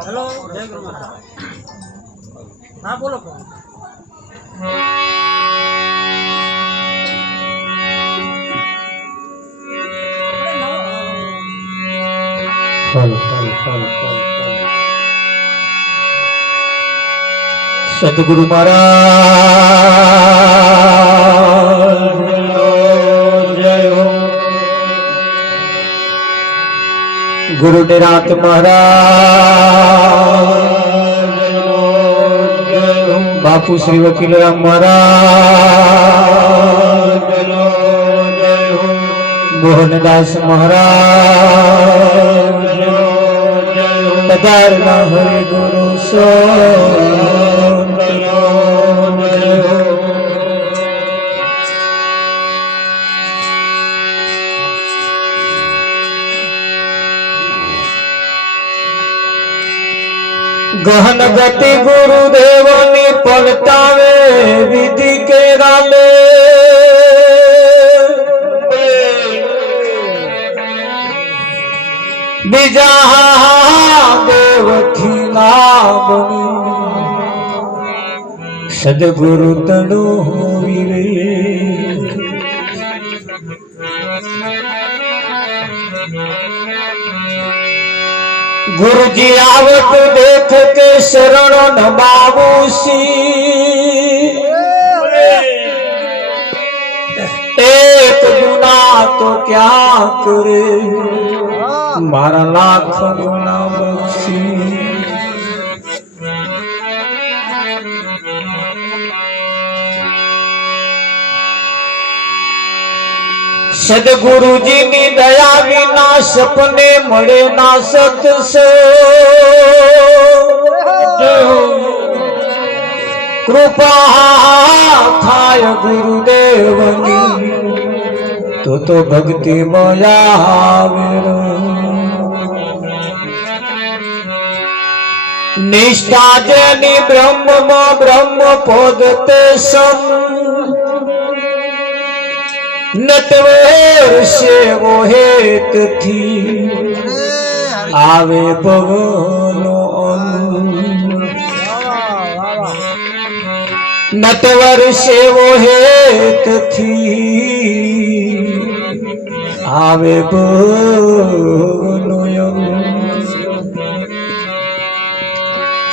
Hello जय गुरु माता। हाँ बोलो। सतगुरु महाराज जय हो। गुरु निरात महाराज जय हो। बापू श्री वकील राम महाराज जय हो। मोहनदास महाराज जय हो। पधारना हरि गुरु सो गहन गति गुरुदेवनी पलटावे विधि के राले। बीजा देव थी नामनी सदगुरु तड़ो वीरे। गुरुजी आवत देख के शरण नबाबूसी। एक गुना तो क्या करे मारा लाख गुना बख्शी। सदगुरु जी नी दया विना सपने मळे ना सतसो। कृपा थाय गुरुदेवनी तो भक्ति मया आवेरो। निष्ठा जेनी ब्रह्म ब्रह्म पदते सम। नटवर से वो हेत थी आवे भगवानो। नटवर से वो हेत थी आवे भगवानो।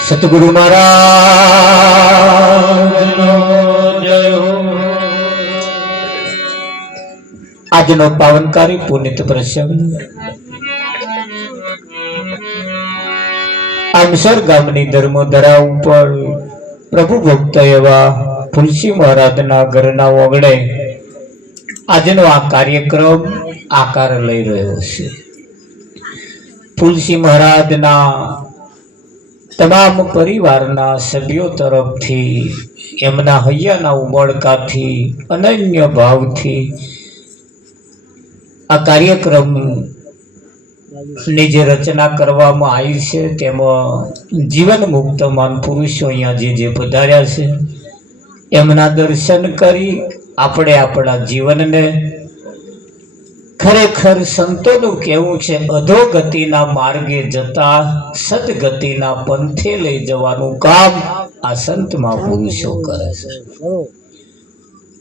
सतगुरु महाराज जय हो। આજનો પાવનકારી પુનિત પ્રસંગ આમસર ગામની ધર્મધરા ઉપર પ્રભુ ભક્ત એવા તુલસી મહારાજના ઘરના ઓગણે આજનો આ કાર્યક્રમ આકાર લઈ રહ્યો છે। તુલસી મહારાજના તમામ પરિવારના સભ્યો તરફથી એમના હૈયાના ઉમળકાથી અનન્ય ભાવથી આ કાર્યક્રમ ની જે રચના કરવામાં આવી છે તેમાં જીવન મુક્ત માન પુરુષો અહીંયા જે પધાર્યા છે એમના દર્શન કરી આપણે આપણા જીવનને ખરેખર સંતોનું કહેવું છે અધોગતિના માર્ગે જતા સદગતિના પંથે લઈ જવાનું કામ આ સંત મહાપુરુષો કરે છે।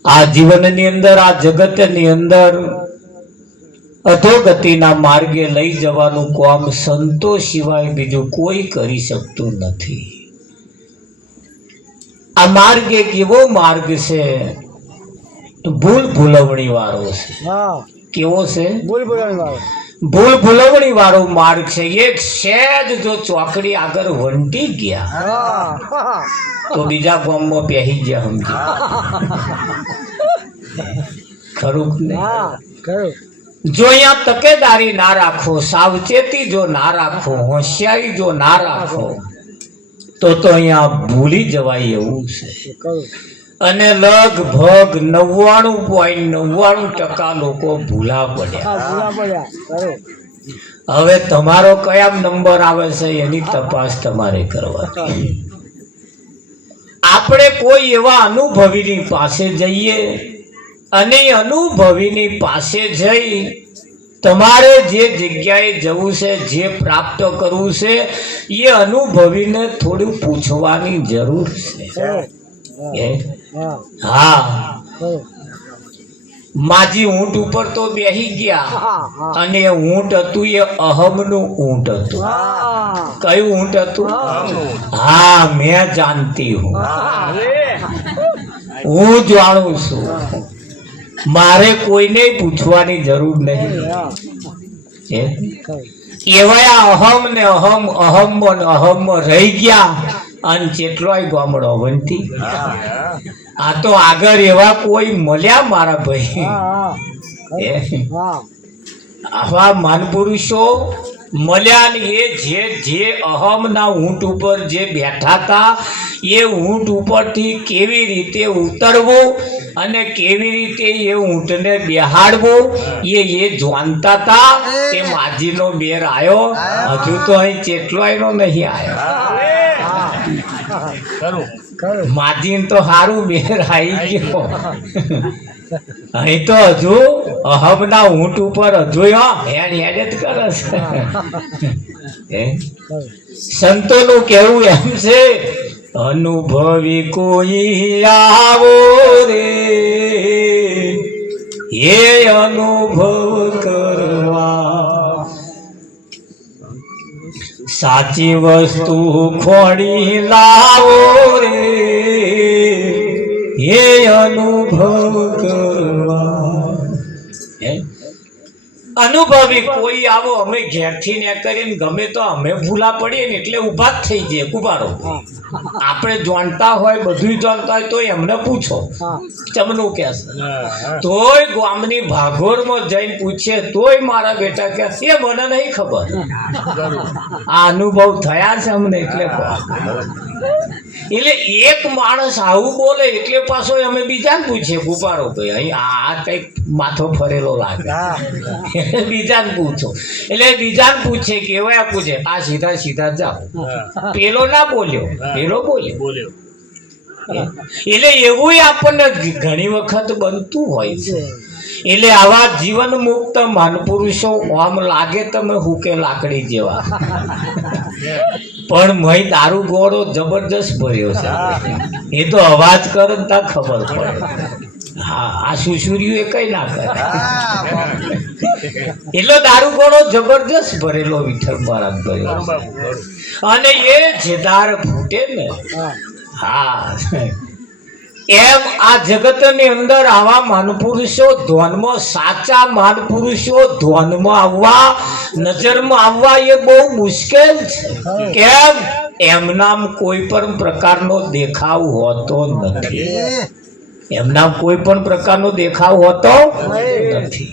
આ જીવનની અંદર આ જગતની અંદર અધોગતિના માર્ગે લઈ જવાનું કામ સંતો સિવાય બીજું કોઈ કરી શકતું નથી। આ માર્ગ એક એવો માર્ગ છે ભૂલ ભૂલવણી વાળો છે। કેવો છે? ભૂલ ભૂલવણી વાળો માર્ગ છે। એક સહેજ જો ચોકડી આગળ વંટી ગયા તો બીજા ગામમાં પહેરી ગયા સમજી ખરું ને? જો અહીંયા તકેદારી ના રાખો, સાવચેતી જો ના રાખો, હોશિયારી જો ના રાખો તો અહીંયા ભૂલી જવાય એવું છે। અને લગભગ 99.99% લોકો ભૂલા પડ્યા. હવે તમારો કયા નંબર આવે છે એની તપાસ તમારે કરવાની. આપણે કોઈ એવા અનુભવીની પાસે જઈએ અને અનુભવીની પાસે જઈ તમારે જે જગ્યાએ જવું છે, જે પ્રાપ્ત કરવું છે, એ અનુભવીને થોડું પૂછવાની જરૂર છે. હા, માજી ઊંટ ઉપર તો બેસી ગયા અને ઊંટ હતું એ અહમનું ઊંટ હતું. કયું ઊંટ હતું? હા, મેં જાણતી હું, હું જાણું છું. મારે કોઈને પૂછવાની જરૂર નહીં. એવા અહમ ને અહમ રહી ગયા અને જેટલોય ગામડો બનતી. આ તો આગળ એવા કોઈ મળ્યા મારા ભાઈ, આવા માનપુરુષો મળ્યા ને એ જે અહમના ઊંટ ઉપર જે બેઠા હતા એ ઊંટ ઉપરથી કેવી રીતે ઉતરવું અને કેવી રીતે એ ઊંટને બેહાડવું એ જાણતા હતા. તે માજીનો બેર આવ્યો, હજુ તો અહીં ચેટલોયનો નહીં આવ્યો. માજીને તો સારું બેર આવી ગયો. અહીં તો હજુ અહમના ઊંટ ઉપર હજુ હેડ હેડ જ કરે છે. સંતોનું કહેવું એમ છે, અનુભવી કોઈ આવો રે એ અનુભવ કરવા, સાચી વસ્તુ ખોડી લાવો રે એ અનુભવ કરવા. અનુભવી કોઈ આવો. અમે ઘેરથી ને કરીને ગમે તો અમે ભૂલા પડીએ ને એટલે ઊભા જ થઈ જઈએ. કુબારો આપણે જાણતા હોય, બધું જાણતા હોય તો એમને પૂછો ચમનું કે તોય ગામની ભાગોરમાં જઈને પૂછે તોય મારા બેટા કે એ મને નહીં ખબર. આ અનુભવ થયા છે અમને એટલે. એટલે એક માણસ આવું બોલે એટલે પાછો અમે બીજાને પૂછીએ, ગુબારો ભાઈ અહીં આ કંઈક માથો ફરેલો લાગે, બીજાને પૂછો. એટલે બીજાને પૂછે કેવાય પૂછે, આ સીધા સીધા જાઓ. પેલો ના બોલ્યો, પેલો બોલ્યો. એટલે એવું આપણને ઘણી વખત બનતું હોય છે. એટલે આવા જીવન મુક્ત માનપુરુષો આમ લાગે તમે હુકે લાકડી જેવા, પણ મય દારૂ ગોળો જબરજસ્ત ભર્યો છે. એ તો અવાજ કરે તા ખબર પડે. હા, આ સુસુર્યું એ કઈ ના કરે. એટલો દારૂ ગોળો જબરજસ્ત ભરેલો વિઠ્ઠલ મહારાજ ભર્યો અને એ જેદાર ફૂટે ને. હા, એમ આ જગતની અંદર આવા માનપુરુષો ધ્યાનમાં, સાચા માનપુરુષો ધ્યાનમાં આવવા, નજરમાં આવવા એ બહુ મુશ્કેલ છે. કેમ? એમનામ કોઈ પણ પ્રકારનો દેખાવ હોતો નથી. એમનામ કોઈ પણ પ્રકારનો દેખાવ હોતો નથી.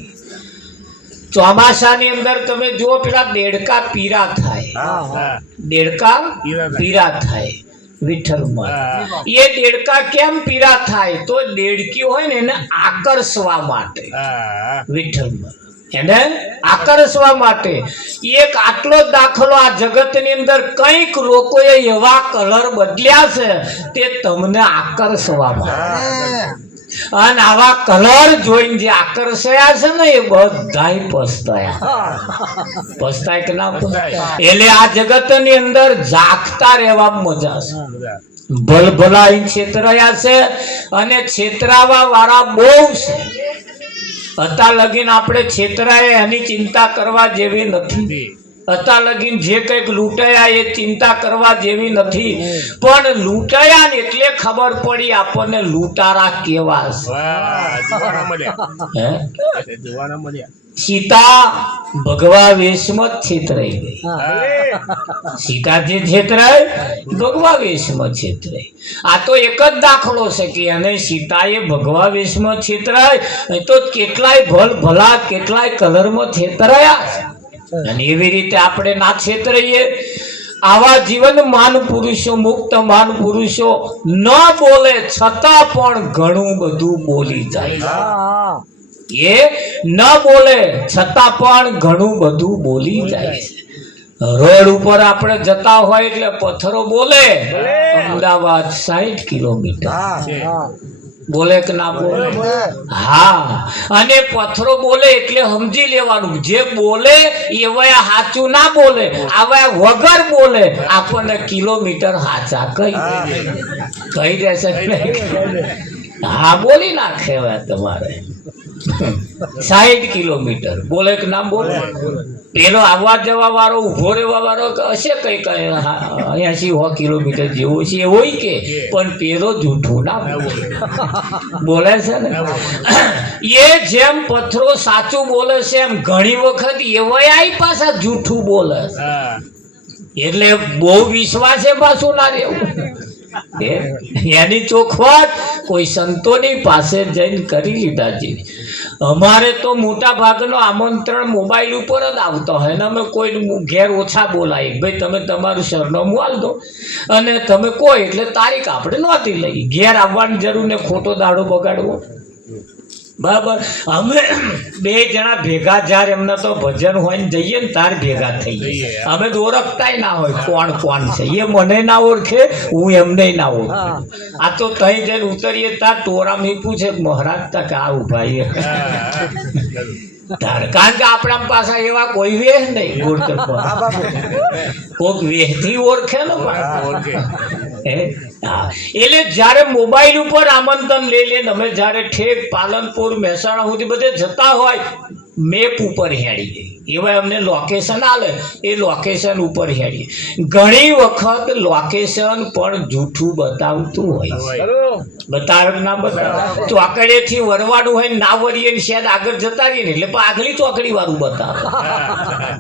ચોમાસાની અંદર તમે જુઓ પેલા દેડકા પીરા થાય, દેડકા પીરા થાય. વિઠ્ઠલમાં એ દેડકા કેમ પીરા થાય? તો દેડકી હોય ને એને આકર્ષવા માટે, વિઠ્ઠલમાં એને આકર્ષવા માટે. એક આટલો જ દાખલો, આ જગતની અંદર કંઈક લોકોએ એવા કલર બદલ્યા છે તે તમને આકર્ષવા માટે. અને આવા કલર જોઈને જે આકર્ષાયા છે ને એ બધાય પસ્તાય કે ના પસ્તાય. એટલે આ જગતની અંદર જાગતા રહેવામાં મજા છે. ભલભલા છેતરાયા છે અને છેતરાવા વાળા બહુ છે. અત્યાર લગીન આપણે છેતરાય એની ચિંતા કરવા જેવી નથી. અત્યાર લગીન જે કંઈક લૂંટાયા એ ચિંતા કરવા જેવી નથી. પણ લૂંટાયા ને એટલે ખબર પડી આપણને લૂંટારા કેવા છે. સીતા ભગવા વેશમાં જ છેતરાઈ ગઈ. સીતા જે છેતરાય ભગવા વેશમાં છેતરાય. આ તો એક જ દાખલો છે કે અને સીતાએ ભગવા વેશમાં છેતરાય તો કેટલાય ભલા કેટલાય કલરમાં છેતરાયા. અને એવી રીતે આપણે ના છેતરાઈએ. આવા જીવન માન પુરુષો, મુક્ત માન પુરુષો ન બોલે છતાં પણ ઘણું બધું બોલી જાય. એ ન બોલે છતાં પણ ઘણું બધું બોલી જાય છે. રોડ ઉપર આપણે જતા હોય એટલે પથ્થરો બોલે. અમદાવાદ 60 કિલોમીટર બોલે કે ના બોલે? હા. અને પથ્થરો બોલે એટલે સમજી લેવાનું, જે બોલે એવા સાચું ના બોલે, આવા વગર બોલે આપણને કિલોમીટર સાચા કહી દેશે. હા, બોલી નાખે તમારે 60 કિલોમીટર બોલે કે ના બોલે? પેલો આવવા જવા વાળો, ઉભો રહેવા વાળો હશે કઈ 80-100 કિલોમીટર જેવો છે એવો કે, પણ પેલો જૂઠું ના બોલે છે ને. એ જેમ પથ્થરો સાચું બોલે છે એમ ઘણી વખત એવાય પાછા જૂઠું બોલે છે. એટલે બહુ વિશ્વાસે પાછું ના રહેવું. એની ચોખવટ કોઈ સંતોની પાસે જઈને કરી લીધા છે. અમારે તો મોટા ભાગનો આમંત્રણ મોબાઈલ ઉપર જ આવતો હોય ને અમે કોઈ ઘેર ઓછા બોલાય. ભાઈ તમે તમારું સરનામું આલ દો અને તમે કહો એટલે તારીખ આપણે નહોતી લઈ. ઘેર આવવાની જરૂર ને ખોટો દાડો બગાડવો. બરાબર. અમે 2 જણા ભેગા જ્યારે એમને તો ભજન હોય ને જઈએ ને તાર ભેગા થઈએ. અમે તો ઓળખતાય ના હોય કોણ કોણ છે. એ મને ના ઓળખે, હું એમને ના ઓળખું. આ તો તઈ જઈને ઉતરીએ તાર ટોરા મેં પૂછે મહારાજ તા કે આવું ભાઈ તાર. કારણ કે આપણા પાછા એવા કોઈ વેહ નહીં. કોઈક વેહથી ઓળખે ને. એટલે જ્યારે મોબાઈલ ઉપર આમંત્રણ લઈ લે, અમે જ્યારે ઠેક પાલનપુર, મહેસાણા સુધી બધે જતા હોય મેપ ઉપર હેડીએ. એવા અમને લોકેશન આલે, એ લોકેશન ઉપર હેડીએ. ઘણી વખત લોકેશન પણ જૂઠું બતાવતું હોય. બતાવે ના બતાવે? ચોકડીએથી વરવાનું હોય ના વરીએ ને શાયદ આગળ જતા રહીએ ને એટલે આગલી ચોકડી વાળું બતાવે.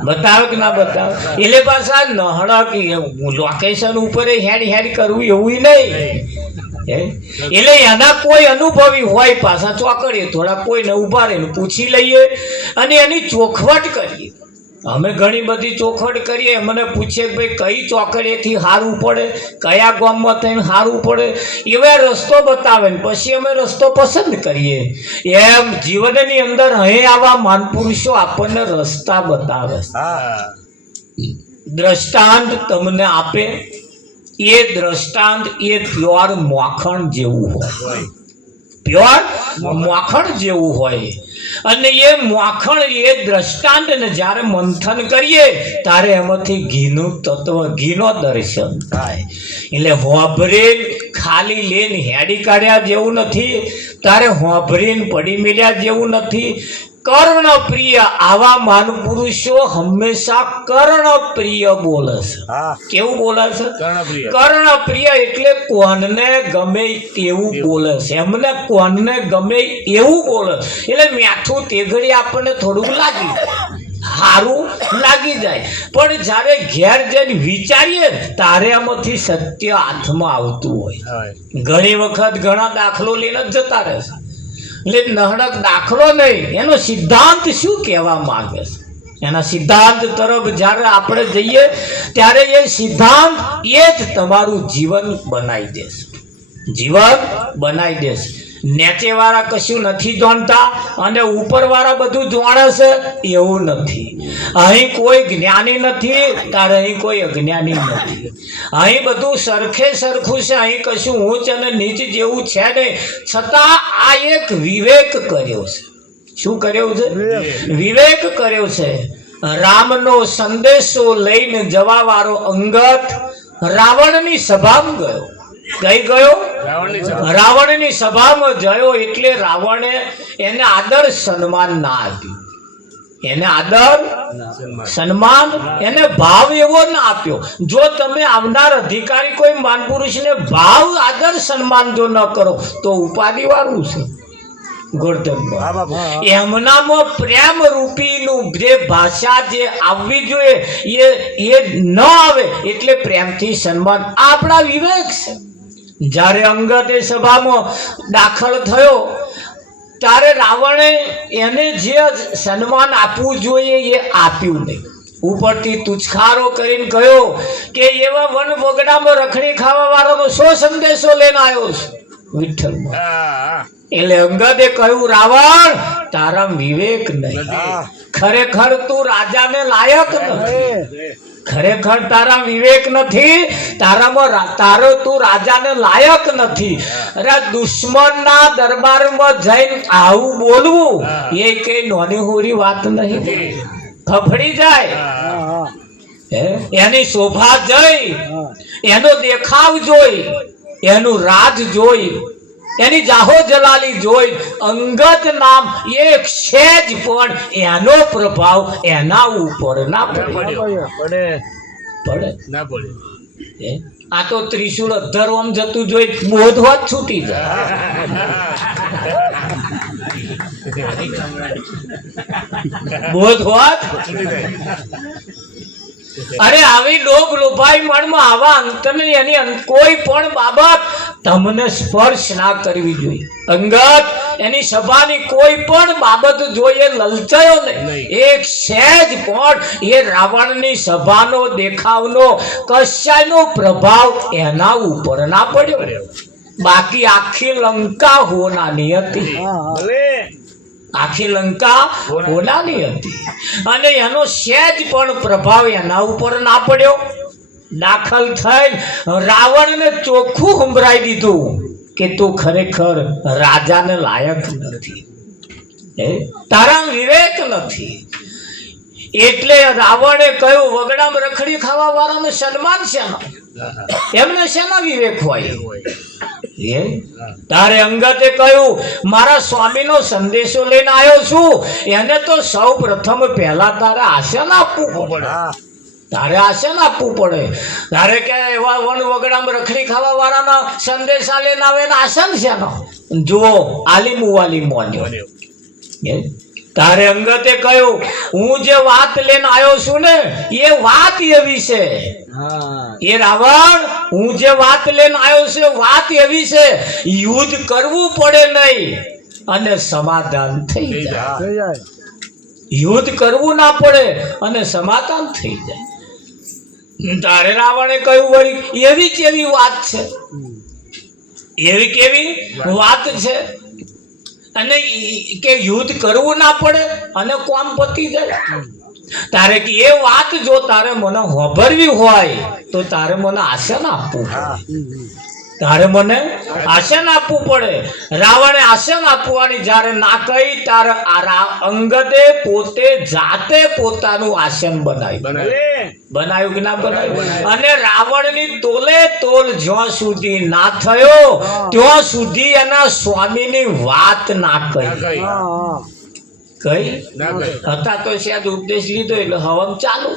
બતાવે કે ના બતાવે? એટલે પાછા નહળક લોકેશન ઉપર હેડ કરવું એવું નહીં. એટલે એના કોઈ અનુભવી હોય પાછા ચોકડીએ થોડા કોઈને ઉભા રહીને પૂછી લઈએ અને એની ચોખવટ કરીએ. અમે ઘણી બધી ચોખવટ કરીએ. મને પૂછે કે ભાઈ કઈ ચોકડીએથી સારું પડે, કયા ગામમાં થઈને સારું પડે, એવા રસ્તો બતાવે ને પછી અમે રસ્તો પસંદ કરીએ. એમ જીવનની અંદર અહીં આવા માનપુરુષો આપણને રસ્તા બતાવે. દ્રષ્ટાંત તમને આપે. એ દ્રષ્ટાંત એ પ્યોર માખણ જેવું હોય. પ્યોર માખણ જેવું હોય. અને એ માખણ, એ દ્રષ્ટાંતને જ્યારે મંથન કરીએ ત્યારે એમાંથી ઘીનું તત્વ, ઘીનો દર્શન થાય. એટલે હોભરીને ખાલી લેન હેડી કાઢ્યા જેવું નથી, તારે હોભરીને પડી મેલ્યા જેવું નથી. કર્ણપ્રિય આવા માનપુરુષો હંમેશા કર્ણપ્રિય બોલે છે. કેવું બોલે છે? કર્ણપ્રિય એટલે કોનને ગમે તેવું બોલે છે. એમને કોનને ગમે એવું બોલે. એટલે મીઠું તેગડી આપણને થોડુંક લાગી સારું લાગી જાય, પણ જ્યારે ઘેર જઈને વિચારીએ ત્યારે આમાંથી સત્ય હાથમાં આવતું હોય. ઘણી વખત ઘણા દાખલો લઈને જ જતા રહે છે. એટલે નહડક દાખલો નહીં, એનો સિદ્ધાંત શું કહેવા માંગે છે, એના સિદ્ધાંત તરફ જ્યારે આપણે જઈએ ત્યારે એ સિદ્ધાંત એ જ તમારું જીવન બનાવી દેશે. જીવન બનાવી દેશે. નેચેવાળા કશું નથી જાણતા અને ઉપરવાળા બધું જાણે છે એવું નથી. અહીં કોઈ જ્ઞાની નથી, ત્યારે અહીં કોઈ અજ્ઞાની નથી. અહીં બધું સરખે સરખું છે. અહીં કશું ઊંચ અને નીચ જેવું છે નહીં. છતાં આ એક વિવેક કર્યો છે. શું કર્યો છે? વિવેક કર્યો છે. રામનો સંદેશો લઈને જવાવાળો અંગત રાવણની સભામાં ગયો. કઈ ગયો? રાવણની સભામાં ગયો. એટલે રાવણે એને આદર સન્માન ના આપ્યું. એને આદર સન્માન, એને ભાવ એવો ના આપ્યો. જો તમે આવનાર અધિકારી કોઈ માનપુરુષને ભાવ આદર સન્માન જો ન કરો તો ઉપાધિ વાળું છે. એમનામાં પ્રેમ રૂપીનું જે ભાષા જે આવવી જોઈએ એ ન આવે એટલે પ્રેમથી સન્માન. આપણા વિવેક છે. જ્યારે અંગતે સભામાં દાખલ થયો ત્યારે રાવણે એને જે સન્માન આપવું જોઈએ એ આપ્યું નહીં. ઉપરથી તુચખારો કરીને કહ્યો કે એવા વન વગડામાં રખડી ખાવા વાળાનો શો સંદેશો લઈને આવ્યો છે વિઠ્ઠલમાં. એટલે અંગદે કહ્યું, રાવણ તારા વિવેક નહીં, ખરેખર તું રાજાને લાયક નથી, ખરેખર તારા વિવેક નથી, તારો તું રાજાને લાયક નથી. અરે દુશ્મનના દરબારમાં જઈને આવું બોલવું એ કઈ નાની હોરી વાત નહીં, ફફડી જાય. એની શોભા જોઈ, એનો દેખાવ જોઈ, એનું રાજ જોઈ, એની જાહો જલાલી જોઈ અંગદ નામ એક સેજ પણ એનો પ્રભાવ એના ઉપર ના પડે. આ તો ત્રિશુળ અધર ઓમ જતું જોઈ બોધવા જ છૂટી જાય. બોધવા અરે આવી લોભ લોભાઈ મનમાં આવા અંતને એની કોઈ પણ બાબત તમને સ્પર્શ ના કરવી જોઈએ. અંગત એની સભાની કોઈ પણ બાબત જોઈએ લલચાયો નહીં. એક સહેજ પણ એ રાવણની સભાનો દેખાવનો કશાયનો પ્રભાવ એના ઉપર ના પડ્યો. બાકી આખી લંકા હોનાની હતી, આખી લંકા હોનાની હતી અને એનો સહેજ પણ પ્રભાવ એના ઉપર ના પડ્યો. દાખલ થઈ રાવણને ચોખ્ખું સંભળાઈ દીધું કે તું ખરેખર રાજાને લાયક નથી, તારા વિવેક નથી. એટલે રાવણે કહ્યું, વગડામાં રખડી ખાવા વાળાને સન્માન શેના, એમને શેના વિવેક હોય. તારે અંગતે કહ્યું, મારા સ્વામીનો સંદેશો લઈને આવ્યો છું, એને તો સૌ પ્રથમ પહેલા તારે આસન આપવું પડે, તારે આસન આપવું પડે. તારે કે એવા વન વગડામાં રખડી ખાવા વાળાના સંદેશા લઈને આવે ને આસન શેનો. જુઓ આલીમુ વાલીમુ આલ્યો. તારે અંગતે કહ્યું, હું જે વાત લઈને આવ્યો છું ને એ વાત એવી છે, એ રાવણ હું જે વાત લઈને આવ્યો છે વાત એવી છે, યુદ્ધ કરવું પડે નહીં અને સમાધાન થઈ જાય. યુદ્ધ કરવું ના પડે અને સમાધાન થઈ જાય. તારે રાવણે કહ્યું, વળી એવી કેવી વાત છે, એવી કેવી વાત છે અને કે યુદ્ધ કરવું ના પડે અને કોમ પતી જાય. તારે કે એ વાત જો તારે મને હોભરવી હોય તો તારે મને આસન આપવું, તારે મને આસન આપવું પડે. રાવણે આસન આપવાની જ્યારે ના કહી ત્યારે અંગદે પોતે જાતે પોતાનું આસન બનાવ્યું કે ના બનાવ્યું. અને રાવણની તોલે તોલ જ્યાં સુધી ના થયો ત્યાં સુધી એના સ્વામીની વાત ના કહી. કઈ હતા તો શાયદ ઉપદેશ લીધો એટલે હવમ ચાલુ.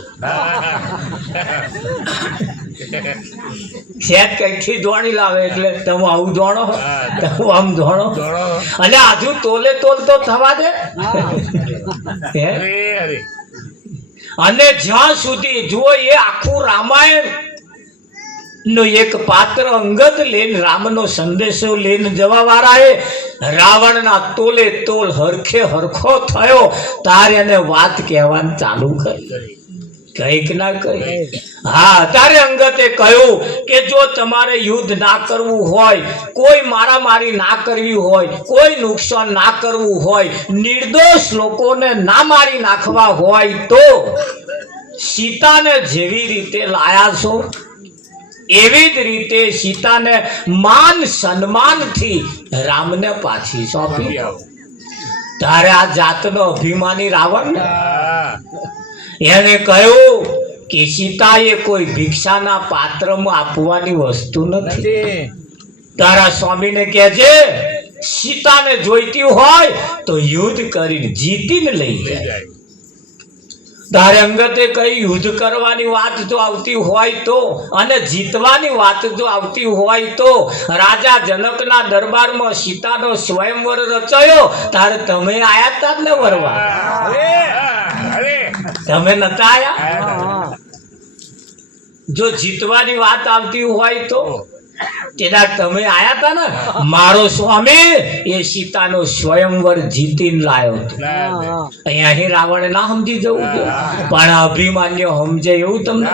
શાયદ કઈથી દોણી લાવે એટલે તમે આવું દોણો, તમે આમ દોણો, અને આજુ તોલે તોલ તો થવા દે. અને જ્યાં સુધી જુઓ એ આખું રામાયણ નો એક પાત્ર અંગદ લઈને રામનો સંદેશો લઈને જવા વાળાએ રાવણના તોલે તોલ હરખે હરખો થયો તારે એને વાત કહેવાનું ચાલુ કરી. કઈક ના કહી. હા, તારે અંગતે કહ્યું કે જો તમારે યુદ્ધ ના કરવું હોય, કોઈ મારામારી ના કરવી હોય, કોઈ નુકસાન ના કરવું હોય, નિર્દોષ લોકોને ના મારી નાખવા હોય તો સીતાને જેવી રીતે લાયા છો એવી જ રીતે સીતાને માન સન્માનથી રામને પાછી સોંપી. તારે આ જાતનો અભિમાની રાવણ એને કહ્યું કે સીતા એ કોઈ ભિક્ષાના પાત્રમાં આપવાની વસ્તુ નથી. તારા સ્વામીને કહેજે સીતાને જોઈતી હોય તો યુદ્ધ કરીને જીતીને લઈ જાય. તારે અંગતે કઈ યુદ્ધ કરવાની વાત જો આવતી હોય તો અને જીતવાની વાત જો આવતી હોય તો રાજા જનકના દરબારમાં સીતાનો સ્વયંવર રચાયો તારે તમે આયા હતા જ ને વરવા, તમે નતા આયા. જો જીતવાની વાત આવતી હોય તો તેના તમે આયા તા ને મારો સ્વામી એ સીતાનો સ્વયંવર જીતીને લાયો હતો અહીંયા રાવણે ના સમજી જવું જોઈએ પણ અભિમાન્ય સમજે એવું તમને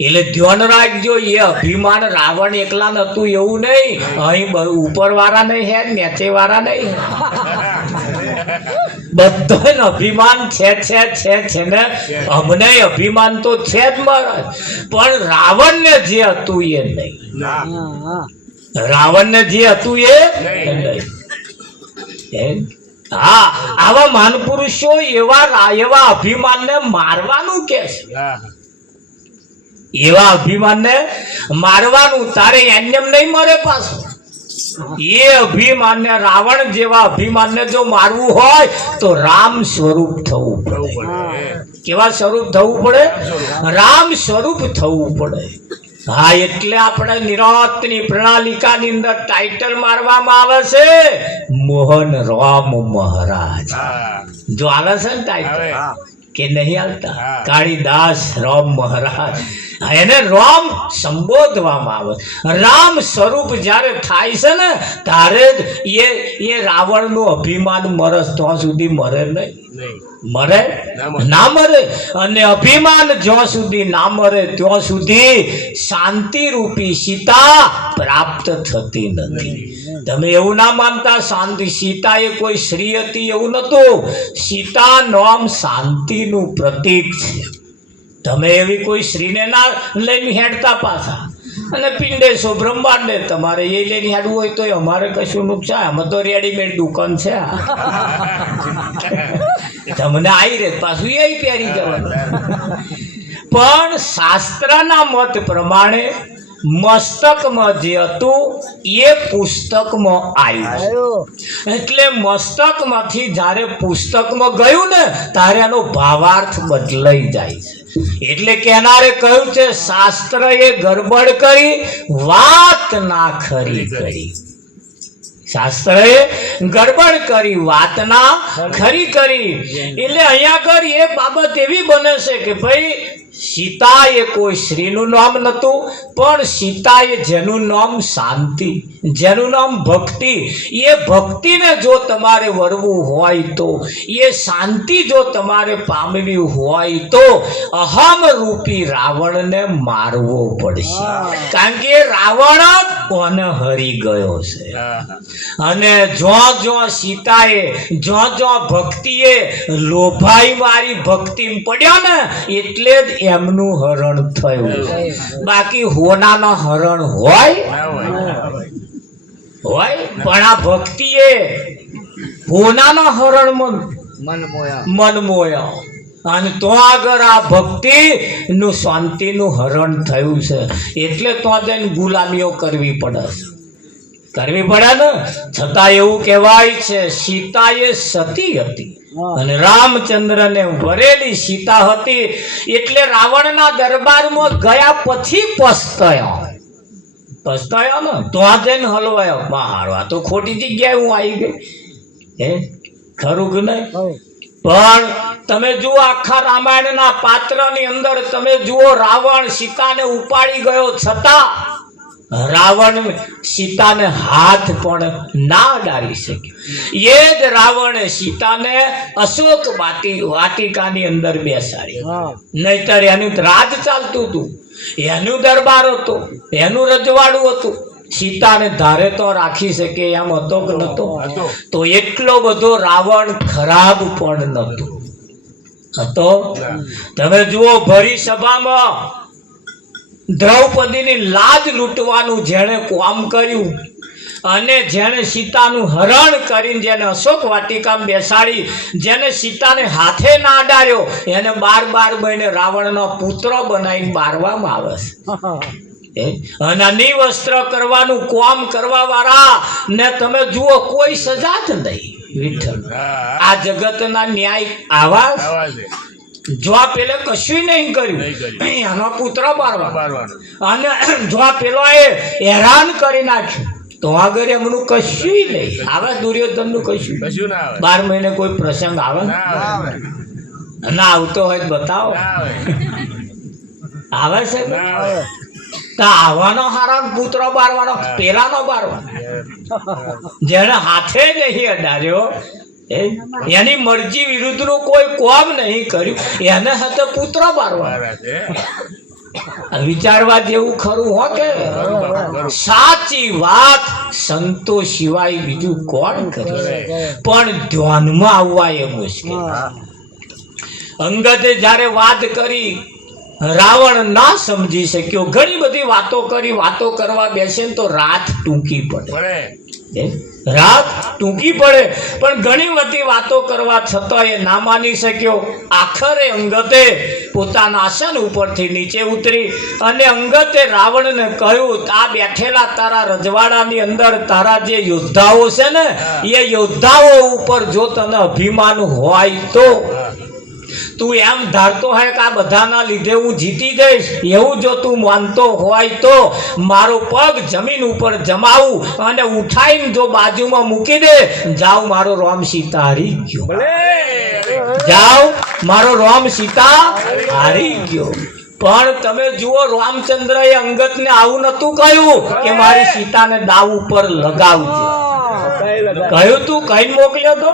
એટલે ધ્યાન રાખજો એ અભિમાન રાવણ એકલા નતું એવું નહીં અહીં ઉપર વાળા નહીં હે નીચે વાળા નહીં બધાને અભિમાન છે ને અમને અભિમાન તો છે જ મહારાજ પણ રાવણને જે હતું એ નહીં રાવણને જે હતું એ નહીં હા આવા મહાનપુરુષો એવા અભિમાનને મારવાનું કે છે એવા અભિમાનને મારવાનું તારે એમ નહીં મરે પાછું એ અભિમાનને રાવણ જેવા અભિમાનને જો મારવું હોય તો રામ સ્વરૂપ થવું પડે કેવા સ્વરૂપ થવું પડે રામ સ્વરૂપ થવું પડે હા એટલે આપણે નિરાંતની પ્રણાલિકાની અંદર ટાઇટલ મારવામાં આવે છે મોહન રામ મહારાજ જો આવે છે ને ટાઇટલ કે નહીં આવતા કાળીદાસ રામ મહારાજ એને રામ સંબોધવામાં આવે રામ સ્વરૂપ જ્યારે થાય છે ને ત્યારે જ એ રાવણનું અભિમાન મરે ત્યાં સુધી મરે નહીં મરે ના મરે અને અભિમાન જ્યાં સુધી ના મરે ત્યાં સુધી શાંતિ રૂપી સીતા પ્રાપ્ત થતી નથી તમે એવું ના માનતા શાંતિ સીતા એ કોઈ સ્ત્રી હતી એવું નતું સીતા નામ શાંતિનું પ્રતીક છે તમે એવી કોઈ સ્ત્રીને ના લઈને હેડતા પાછા અને પિંડેશો બ્રહ્માંડે તમારે એ લઈને હેડવું હોય તો અમારે કશું નુકસાન અમે તો રેડીમેડ દુકાન છે તમને આવી રહે પાછું એ પહેરી જવાનું પણ શાસ્ત્રના મત પ્રમાણે મસ્તકમાં જે હતું એ પુસ્તકમાં આવ્યું એટલે મસ્તકમાંથી જ્યારે પુસ્તકમાં ગયું ને ત્યારે એનો ભાવાર્થ બદલાઈ જાય છે એટલે કેનારે કહ્યું છે શાસ્ત્રએ ગરબડ કરી વાત ના ખરી કરી શાસ્ત્રએ ગરબડ કરી વાત ના ખરી કરી એટલે અહીંયા આગળ એ બાબત એવી બને છે કે ભાઈ સીતા એ કોઈ સ્ત્રીનું નામ નતું પણ સીતા એ જેનું નામ શાંતિ જેનું નામ ભક્તિ એ ભક્તિને જો તમારે વરવું હોય તો એ શાંતિ જો તમારે પામવી હોય તો અહમ રૂપી રાવણને મારવો પડશે કારણ કે રાવણ કોને હરી ગયો છે અને જો સીતાએ જો ભક્તિએ લોભાઈ મારી ભક્તિ પડ્યો ને એટલે જ એમનું હરણ થયું બાકી હોનાનો હરણ હોય પણ આ ભક્તિએ હોનાનો હરણ મન મોયા અને તો આગળ આ ભક્તિ નું શાંતિનું હરણ થયું છે એટલે તો જઈને ગુલામીઓ કરવી પડે ને છતાં એવું કહેવાય છે સીતા એ સતી હતી અને રામચંદ્રને વરેલી સીતા હતી એટલે રાવણના દરબારમાં ગયા પછી પસ્તાયો ને તો આ જઈને હલવાયો મારવા તો ખોટી જગ્યાએ હું આવી ગઈ હે ખરું કે નહીં પણ તમે જુઓ આખા રામાયણના પાત્રની અંદર તમે જુઓ રાવણ સીતાને ઉપાડી ગયો છતાં રાવણ સીતાને હાથ પણ ના અડાડી શક્યો એ જ રાવણે સીતાને અશોક વાટિકાની અંદર બેસાડી નહીતર એનું રાજ ચાલતું હતું એનું દરબાર હતો એનું રજવાડું હતું સીતાને ધારે તો રાખી શકે એમ હતો કે નતો તો એટલો બધો રાવણ ખરાબ પણ નતો હતો તમે જુઓ ભરી સભામાં દ્રૌપદીની લાજ લૂંટવાનું જેણે કામ કર્યું અને જેણે સીતાનું હરણ કરીને જેને અશોક વાટિકામાં બેસાડી જેને સીતાને હાથે ના અડાડ્યો એને 12 મહિને રાવણનો પુત્ર બનાવીને મારવામાં આવે છે અને નિવસ્ત્ર કરવાનું કામ કરવા વાળા ને તમે જુઓ કોઈ સજા જ નહીં વિઠ્ઠલ આ જગતના ન્યાય આવા જો પેલે કશું નહીં કર્યું એનો પુત્ર મારવાનો અને જો પેલો એ હેરાન કરી નાખ્યું તો આગળ એમનું કશું નહીં આવે દુર્યોધન નું કશું 12 મહિને કોઈ પ્રસંગ આવે ના આવતો હોય બતાવો આવે છે તો આવાનો હારા પુત્ર બારવાનો પેલાનો બારવાનો જેને હાથે નહીં અડાર્યો એની મરજી વિરુદ્ધનું કોઈ કોમ નહીં કર્યું એને હાથે પુત્ર બારવાનો વિચારવા જેવું ખરું હો કે સાચી વાત સંતો સિવાય બીજું કોણ કરે પણ ધ્યાનમાં આવવા એ મુશ્કેલ અંગતે જ્યારે વાત કરી રાવણ ના સમજી શક્યો ઘણી બધી વાતો કરી વાતો કરવા બેસે ને તો રાત ટૂંકી પડે રાત ટૂંકી પડે પણ ઘણી બધી વાતો કરવા છતાં એ ના માની શક્યો આખરે અંગતે પોતાના આસન ઉપરથી નીચે ઉતરી અને અંગતે રાવણને કહ્યું આ બેઠેલા તારા રજવાડાની અંદર તારા જે યોદ્ધાઓ છે ને એ યોદ્ધાઓ ઉપર જો તને અભિમાન હોય તો તું એમ ધારતો હોય કે આ બધાના લીધે હું જીતી જઈશ એવું જો તું માનતો હોય તો મારો પગ જમીન ઉપર જમાવું અને ઉઠાઈને જો બાજુમાં મૂકી દે જાઓ મારો રામ સીતા હારી ગયો જાઓ મારો રામ સીતા હારી ગયો પણ તમે જુઓ રામચંદ્રએ અંગતને આવું નતું કહ્યું કે મારી સીતાને દાવ ઉપર લગાવજો કહ્યું તું કઈ મોકલ્યો તો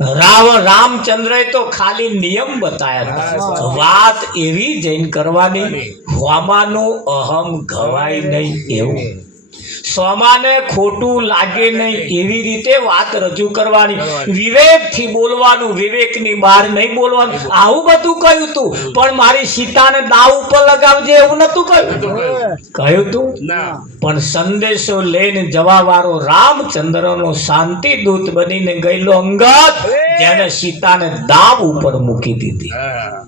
રામચંદ્રએ તો ખાલી નિયમ બતાયા વાત એવી જઈને કરવાની હોમાનું અહમ ઘવાય નહીં એવું સોમાને ખોટું લાગે નહીં એવી રીતે વાત રજૂ કરવાની વિવેકથી બોલવાનું વિવેકની બહાર નહીં બોલવાનું આવું બધું કહ્યું તું પણ મારી સીતાને દાવ ઉપર લગાવજે એવું નતું કહ્યું તું પણ સંદેશો લઈને જવા વાળો રામચંદ્રનો શાંતિ દૂત બનીને ગયેલો અંગત જેને સીતાને દાવ ઉપર મૂકી દીધી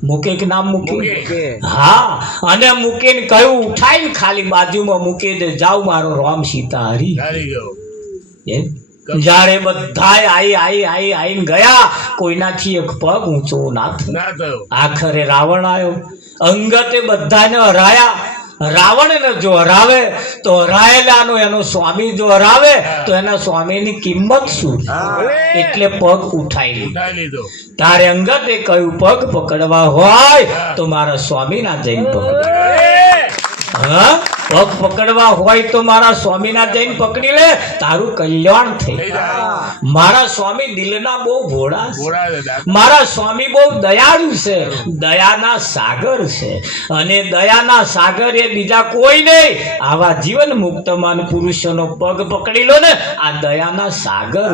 મૂકે કે નામ મૂકી હા અને મૂકીને કહ્યું ઉઠાઈને ખાલી બાજુમાં મૂકી દે જાઓ મારો રામ સીતા હારી જ્યારે બધા આઈને ગયા કોઈનાથી એક પગ ઊંચો ના થયો આખરે રાવણ આવ્યો અંગતે બધાને હરાયા રાવણને જો હરાવે તો હરાયેલાનો એનો સ્વામી જો હરાવે તો એના સ્વામીની કિંમત શું એટલે પગ ઉઠાઈ લીધો તારે અંગતે કહ્યું પગ પકડવા હોય તો મારા સ્વામીના જઈને પકડ હા પગ પકડવા હોય તો મારા સ્વામીના જઈને પકડી લે તારું કલ્યાણ થઈ મારા સ્વામી દિલના બહુ ભોળા મારા સ્વામી બહુ દયાળુ છે દયાના સાગર છે અને દયાના સાગર એ બીજા કોઈ નહીં આવા જીવન મુક્તમાન પુરુષોનો પગ પકડી લો ને આ દયાના સાગર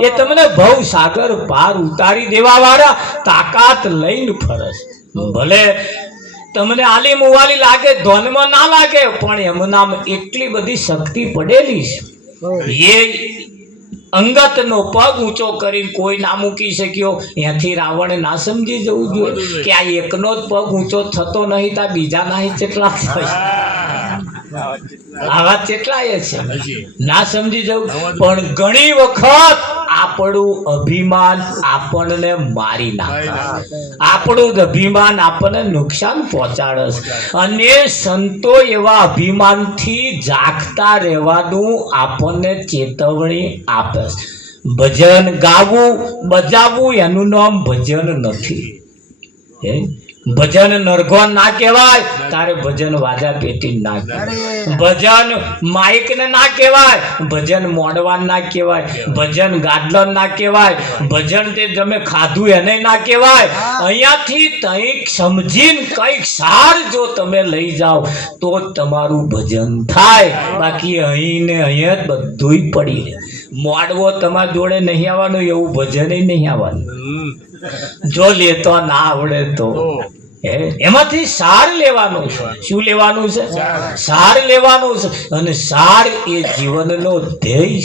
એ તમને ભવ સાગર પાર ઉતારી દેવા વાળા તાકાત લઈને ફરસ ભલે તમને આલી મુવાલી લાગે ધોનમાં ના લાગે પણ એમનામાં એટલી બધી શક્તિ પડેલી છે એ અંગતનો પગ ઊંચો કરીને કોઈ ના મૂકી શક્યો એથી રાવણે ના સમજી જવું જોઈએ કે આ એકનો જ પગ ઊંચો થતો નહીં તો બીજા નહીં કેટલા આવા કેટલાય છે ના સમજી જવું પણ ઘણી વખત આપણું અભિમાન આપણને મારી નાખે આપણું અભિમાન આપણને નુકસાન પહોંચાડે અને સંતો એવા અભિમાનથી જાગતા રહેવાનું આપણને ચેતવણી આપે ભજન ગાવું બજાવવું એનું નામ ભજન નથી ભજન નરગો ના કહેવાય તારે ભજન વાજા પેટી ના કહેવાય ભજન માઇક ને ના કહેવાય ભજન મોડવાન ના કહેવાય ભજન ગાડલો ના કહેવાય ભજન તે તમે ખાધું એને ના કહેવાય અહીંયાથી કંઈક સમજીને કંઈક સાર જો તમે લઈ જાઓ તો તમારું ભજન થાય બાકી અહીં ને અહીંયા જ બધું પડી રહે મોડવો તમારા જોડે નહીં આવવાનું એવું ભજન નહીં આવવાનું જો લેતો ના આવડે તો એમાંથી સાર લેવાનું છે શું લેવાનું છે સાર લેવાનું છે અને સાર એ જીવનનો ધ્યેય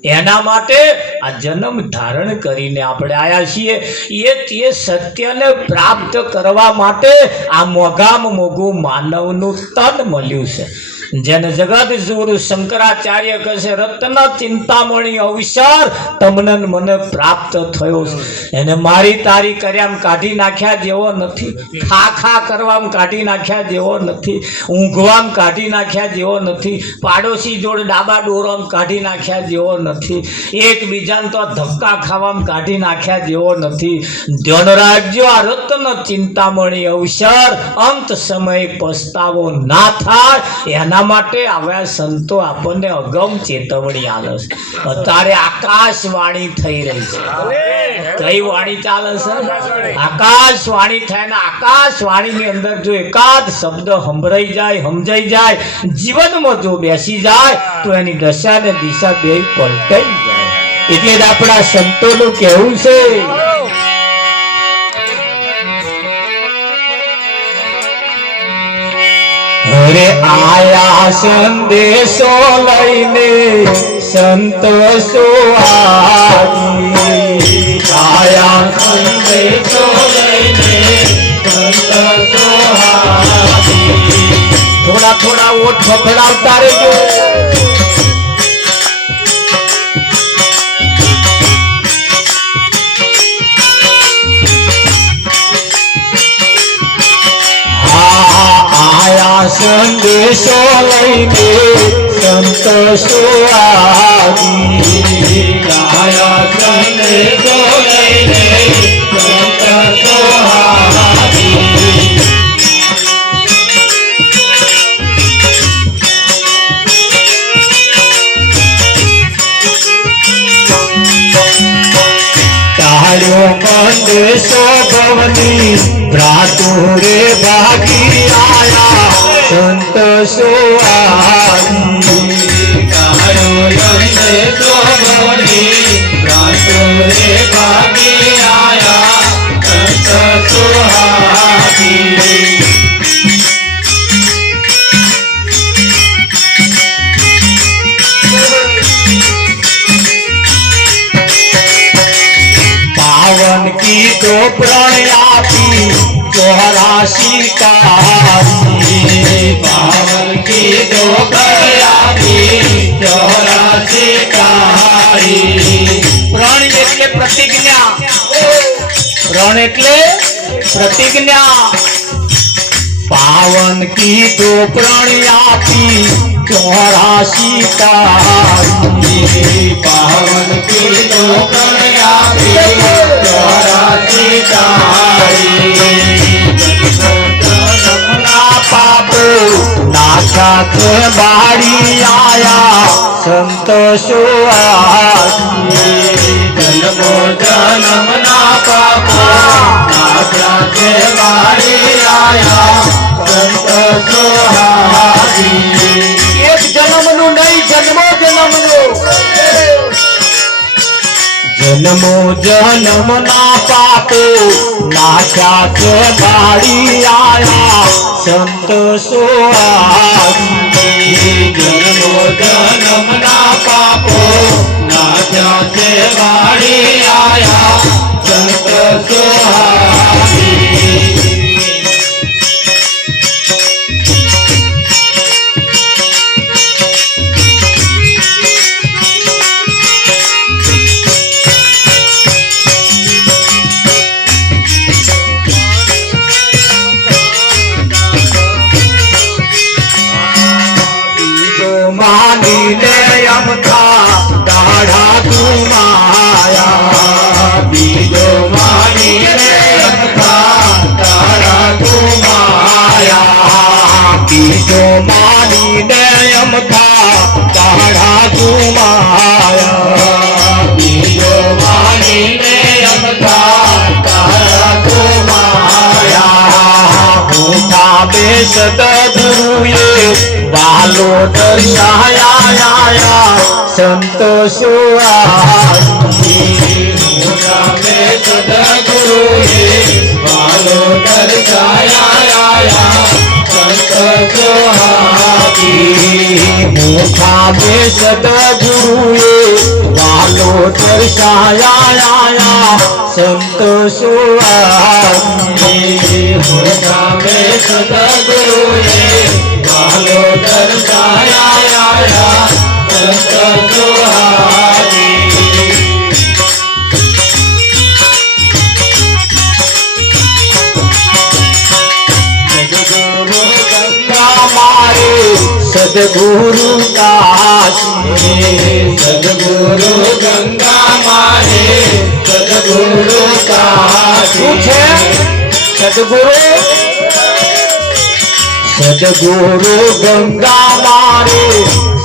છે એના માટે આ જન્મ ધારણ કરીને આપણે આયા છીએ એ તે સત્યને પ્રાપ્ત કરવા માટે આ મોઘામાં મોઘું માનવનું તન મળ્યું છે જેને જગત ગુરુ શંકરાચાર્ય કહે છે રત્ન ચિંતામણી અવસર તમને મને પ્રાપ્ત થયો છે. એને મારી તારી કર્યામ કાઢી નાખ્યા જેવો નથી, ખા કરવામાં કાઢી નાખ્યા જેવો નથી, ઊંઘવામાં કાઢી નાખ્યા જેવો નથી, પાડોશી જોડે ડાબા ડોરામાં કાઢી નાખ્યા જેવો નથી, એકબીજાને તો ધક્કા ખાવામાં કાઢી નાખ્યા જેવો નથી. ધ્યાન રાખજો, આ રત્ન ચિંતામણી અવસર અંત સમયે પસ્તાવો ના થાય એના માટે આવ્યા સંતો આપણને અગમ ચેતવણી આલે છે. અત્યારે આકાશવાણી થઈ રહી છે. કઈ વાણી ચાલે છે? આકાશવાણી થાય ને આકાશવાણીની અંદર જો એકાદ શબ્દ સંભળાઈ જાય, સમજાઈ જાય, જીવનમાં જો બેસી જાય તો એની દશા ને દિશા બે પલટાઈ જાય. એટલે જ આપણા સંતોનું કહેવું છે અરે આયા સંદેશો લઈને સંતોષો આયા સંદેશો લઈને સંતોષો થોડા થોડા ઓઠ ફફડાવતા રહેજો. સંદેશો લઈને સંતોષો આયા સંદેશો લઈને સંતોષો તારો મંદેશો ભવની ભ્રાતુ રે ભાગી આયા સંતોષો તારો મંદેશો ભવની ભ્રાતુ રે ભાગી આયા સંતોષો पावन की दो प्रणयाती 84 कारी पावन की दो प्रणयाती 84 कारी प्रण એટલે પ્રતિજ્ઞા પ્રણ એટલે પ્રતિજ્ઞા पावन की दो प्रणयाती 84 कारी पावन की दो प्रणयाती 84 कारी पापो नाथा के बाड़ी आया संतोषो जन्मो जन्म ना पापो नाथा के बाड़ी आया संतोषो एक जन्मનું નહીં જન્મો જન્મનું જન્મો જન્મ ના પાપો નાખ્યા કે બાળી આયા સંતોષો જન્મો જન્મ ના પાપો નાખ્યા કે બાળી આયા સંતોષો सदगुरुए वालो दर्शाया संतोषो सदगुरुए वालो दर्शाया संतोषो मुखा में सदगुरुए वालो दर्शाया संतोषो मुखा में सदगुरुए लालो दर्शाया आया संत सुहागी। सदगुरु काशी सदगुरु गंगा मारे सदगुरु काशी सदगुरु सदगुरु गंगा मारे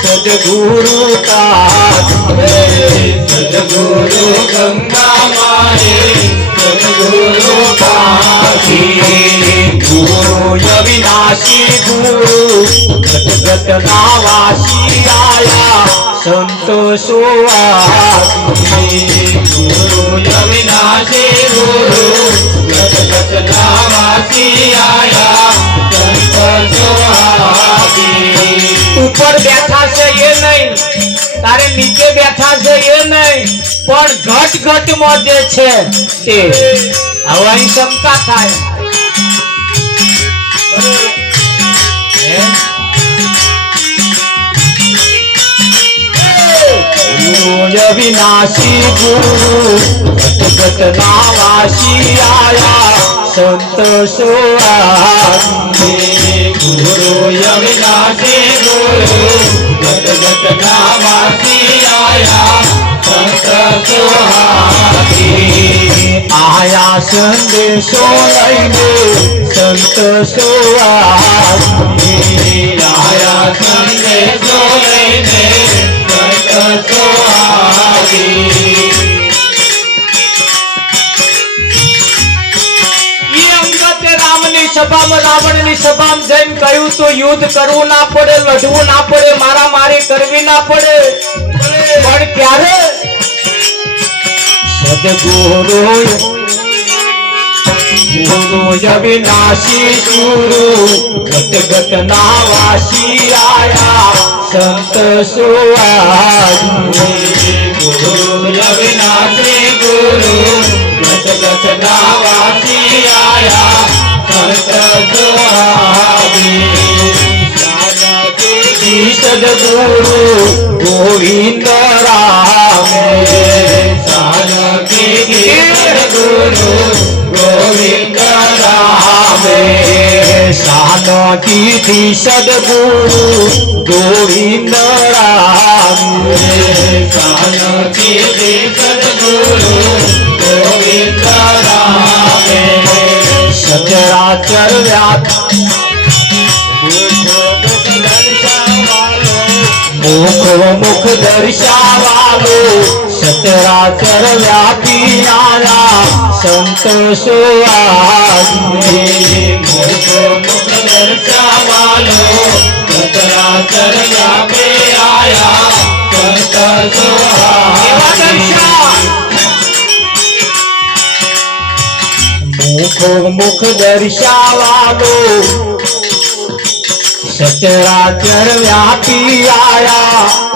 सदगुरु काशी सदगुरु गंगा मारे सदगुरु काशी। गुरु अविनाशी गुरु गत नावासी आया संत सुहागी। गुरु अविनाशी गुरु गत नावासी आया संत सुहागी। ऊपर बैठा से ये नहीं, तारे नीचे बैठा से ये नहीं, पण घट घट में जे छे ते હવે અહીં શંકા થાય। गुरु अविनाशी गुरु गत नावासी आया संत सुहागी। गुरु अविनाशी गुरु गत नावासी आया संत सुहागी। आया संदेशो लईने संत सुहागी। आया संदेशो लईने संत सुहागी। ये अंगत रामनी सभाમાં રાવણની સભામાં જઈને કહ્યું તો યુદ્ધ કરવું ના પડે, લડવું ના પડે, મારામારી કરવી ના પડે, પણ ક્યારે सदगुरु गुरु अविनाशी गुरु गत नावासी आया संत सुहागी। गुरु अविनाशी गुरु गत नावासी आया संत सुहागी। सदगुरु गोविंद राम सदगुरु गोविंद राम सानकी थी सदगुरु गोविंद राम सानकी थी सदगुरु गोविंद राम सचराचर व्यापी मुख दर्शावालो सचराचर व्यापी आया संत सुहागी। मुख दर्शावालो सचराचर व्यापी आया संत सुहागी। मुख दर्शावालो सचराचर व्यापी आया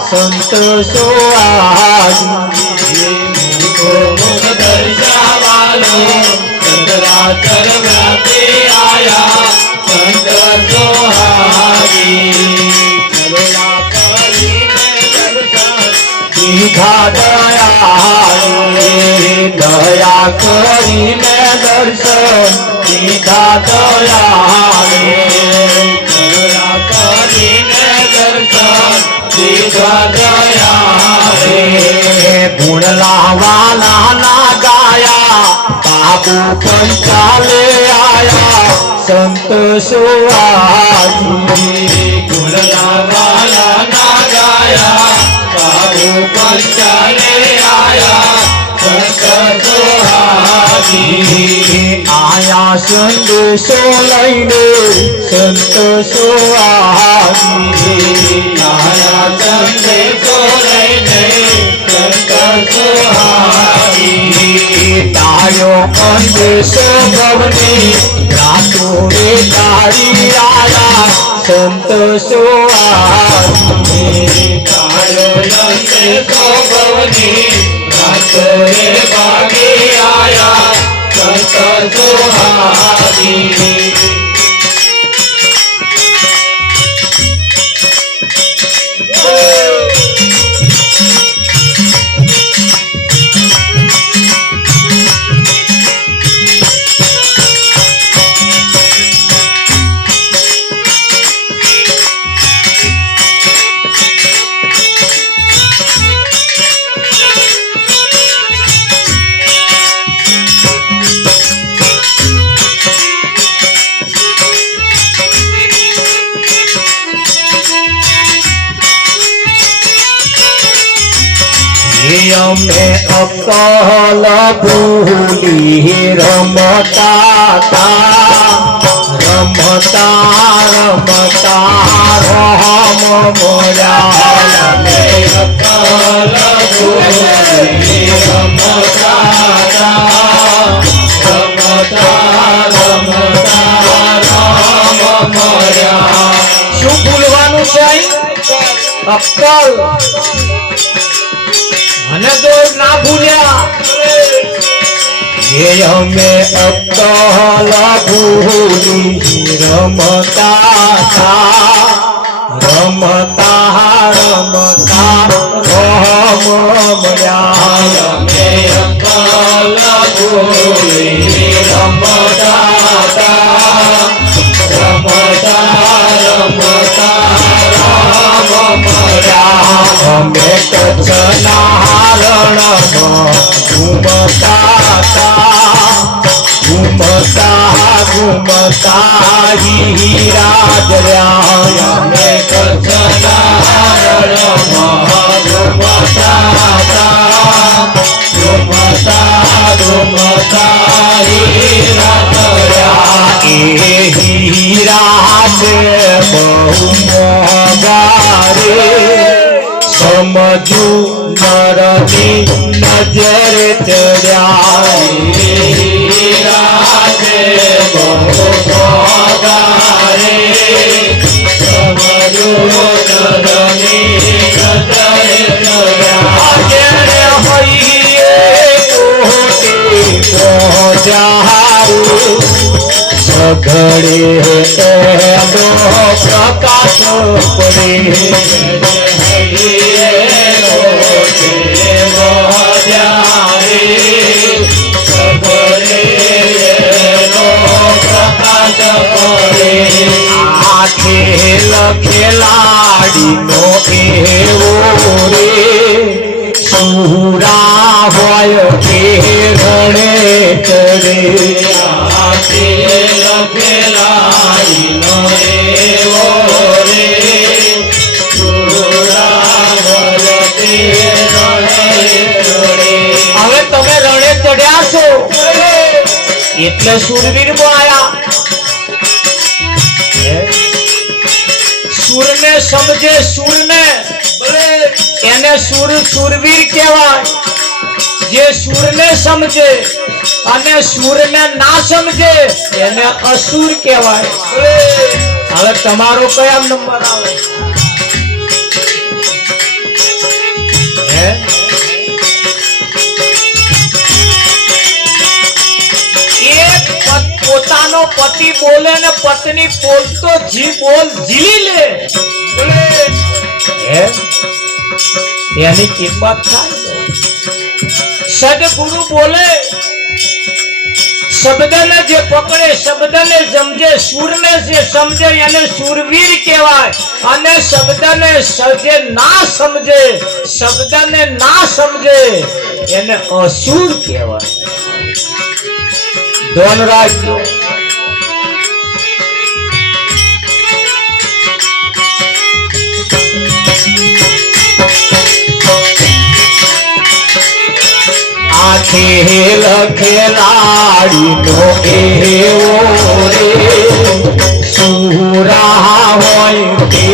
संत सुहागी। मुख दर्शावालो सचराचर व्यापी आया संत सुहागी। करुणा करीने दर्शन दीधा दयाले दया करीने दर्शन दीधा दयाले गुण लावाला ना गाया बाबू पंचाले आया संत सुहागी। गुण लावाला ना गाया बाबू पंचाले आया संत सुहागी। आया संदेशो लईने संत सुहागी। आया संदेशो लईने संत सुहागी। तायो संदेशो गवनी रातों रे तारी आया संत सुहागी। तायो संदेशो गवनी रातों रे बागी आया संत सुहागी। અક્કલ ભૂલી રમતા રમતા રામ મોર્યા અક્કલ ભૂલી રમતા રામ મોર્યા. શું ભૂલવાનું છે? અક્કલ મને તો ના ભૂલ્યા. ये हमें अक्कल भूली रमता रमता राम मोर्या हमें अक्कल भूली रमता राम मोर्या हमें कचना रणમાં घूमता हीरा दरिया में कचना रणમાં घूमता हीरा दरिया. એ હીરા છે બહુ મોંઘા રે સમજુ નરની નજર ચડ્યા. હીરા છે બહુ મોંઘા રે સમજુ નરની નજર ચડ્યા. જેણે હોઈએ કોટી પહોંચારું સઘળે એનો પ્રકાશ પડે. ખેલાડીનો એવો રે સુરા હોય કે રણે ચડે. ખેલાડીનો એવો રે સુરા હોય કે રણે ચડે. હવે તમે રણે ચડ્યા છો એટલે સુરવીર આયા. સુર ને સમજે સુર ને એને સુરવીર કહેવાય. જે સુર ને સમજે અને સુર ને ના સમજે એને અસુર કહેવાય. હવે તમારો કયા નંબર આવે? પોતાનો પતિ બોલે ને પત્ની બોલતો ઝીલી લે એની કિંમત થાય. સદગુરુ બોલે શબ્દને જે પકડે શબ્દને સમજે સુરને જે સમજે એને સુરવીર કહેવાય. અને શબ્દને જે ના સમજે શબ્દને ના સમજે એને અસુર કહેવાય. ધ્યાન રાખજો. આ ખેલ ખેલાડીનો એવો રે સુરા હોય કે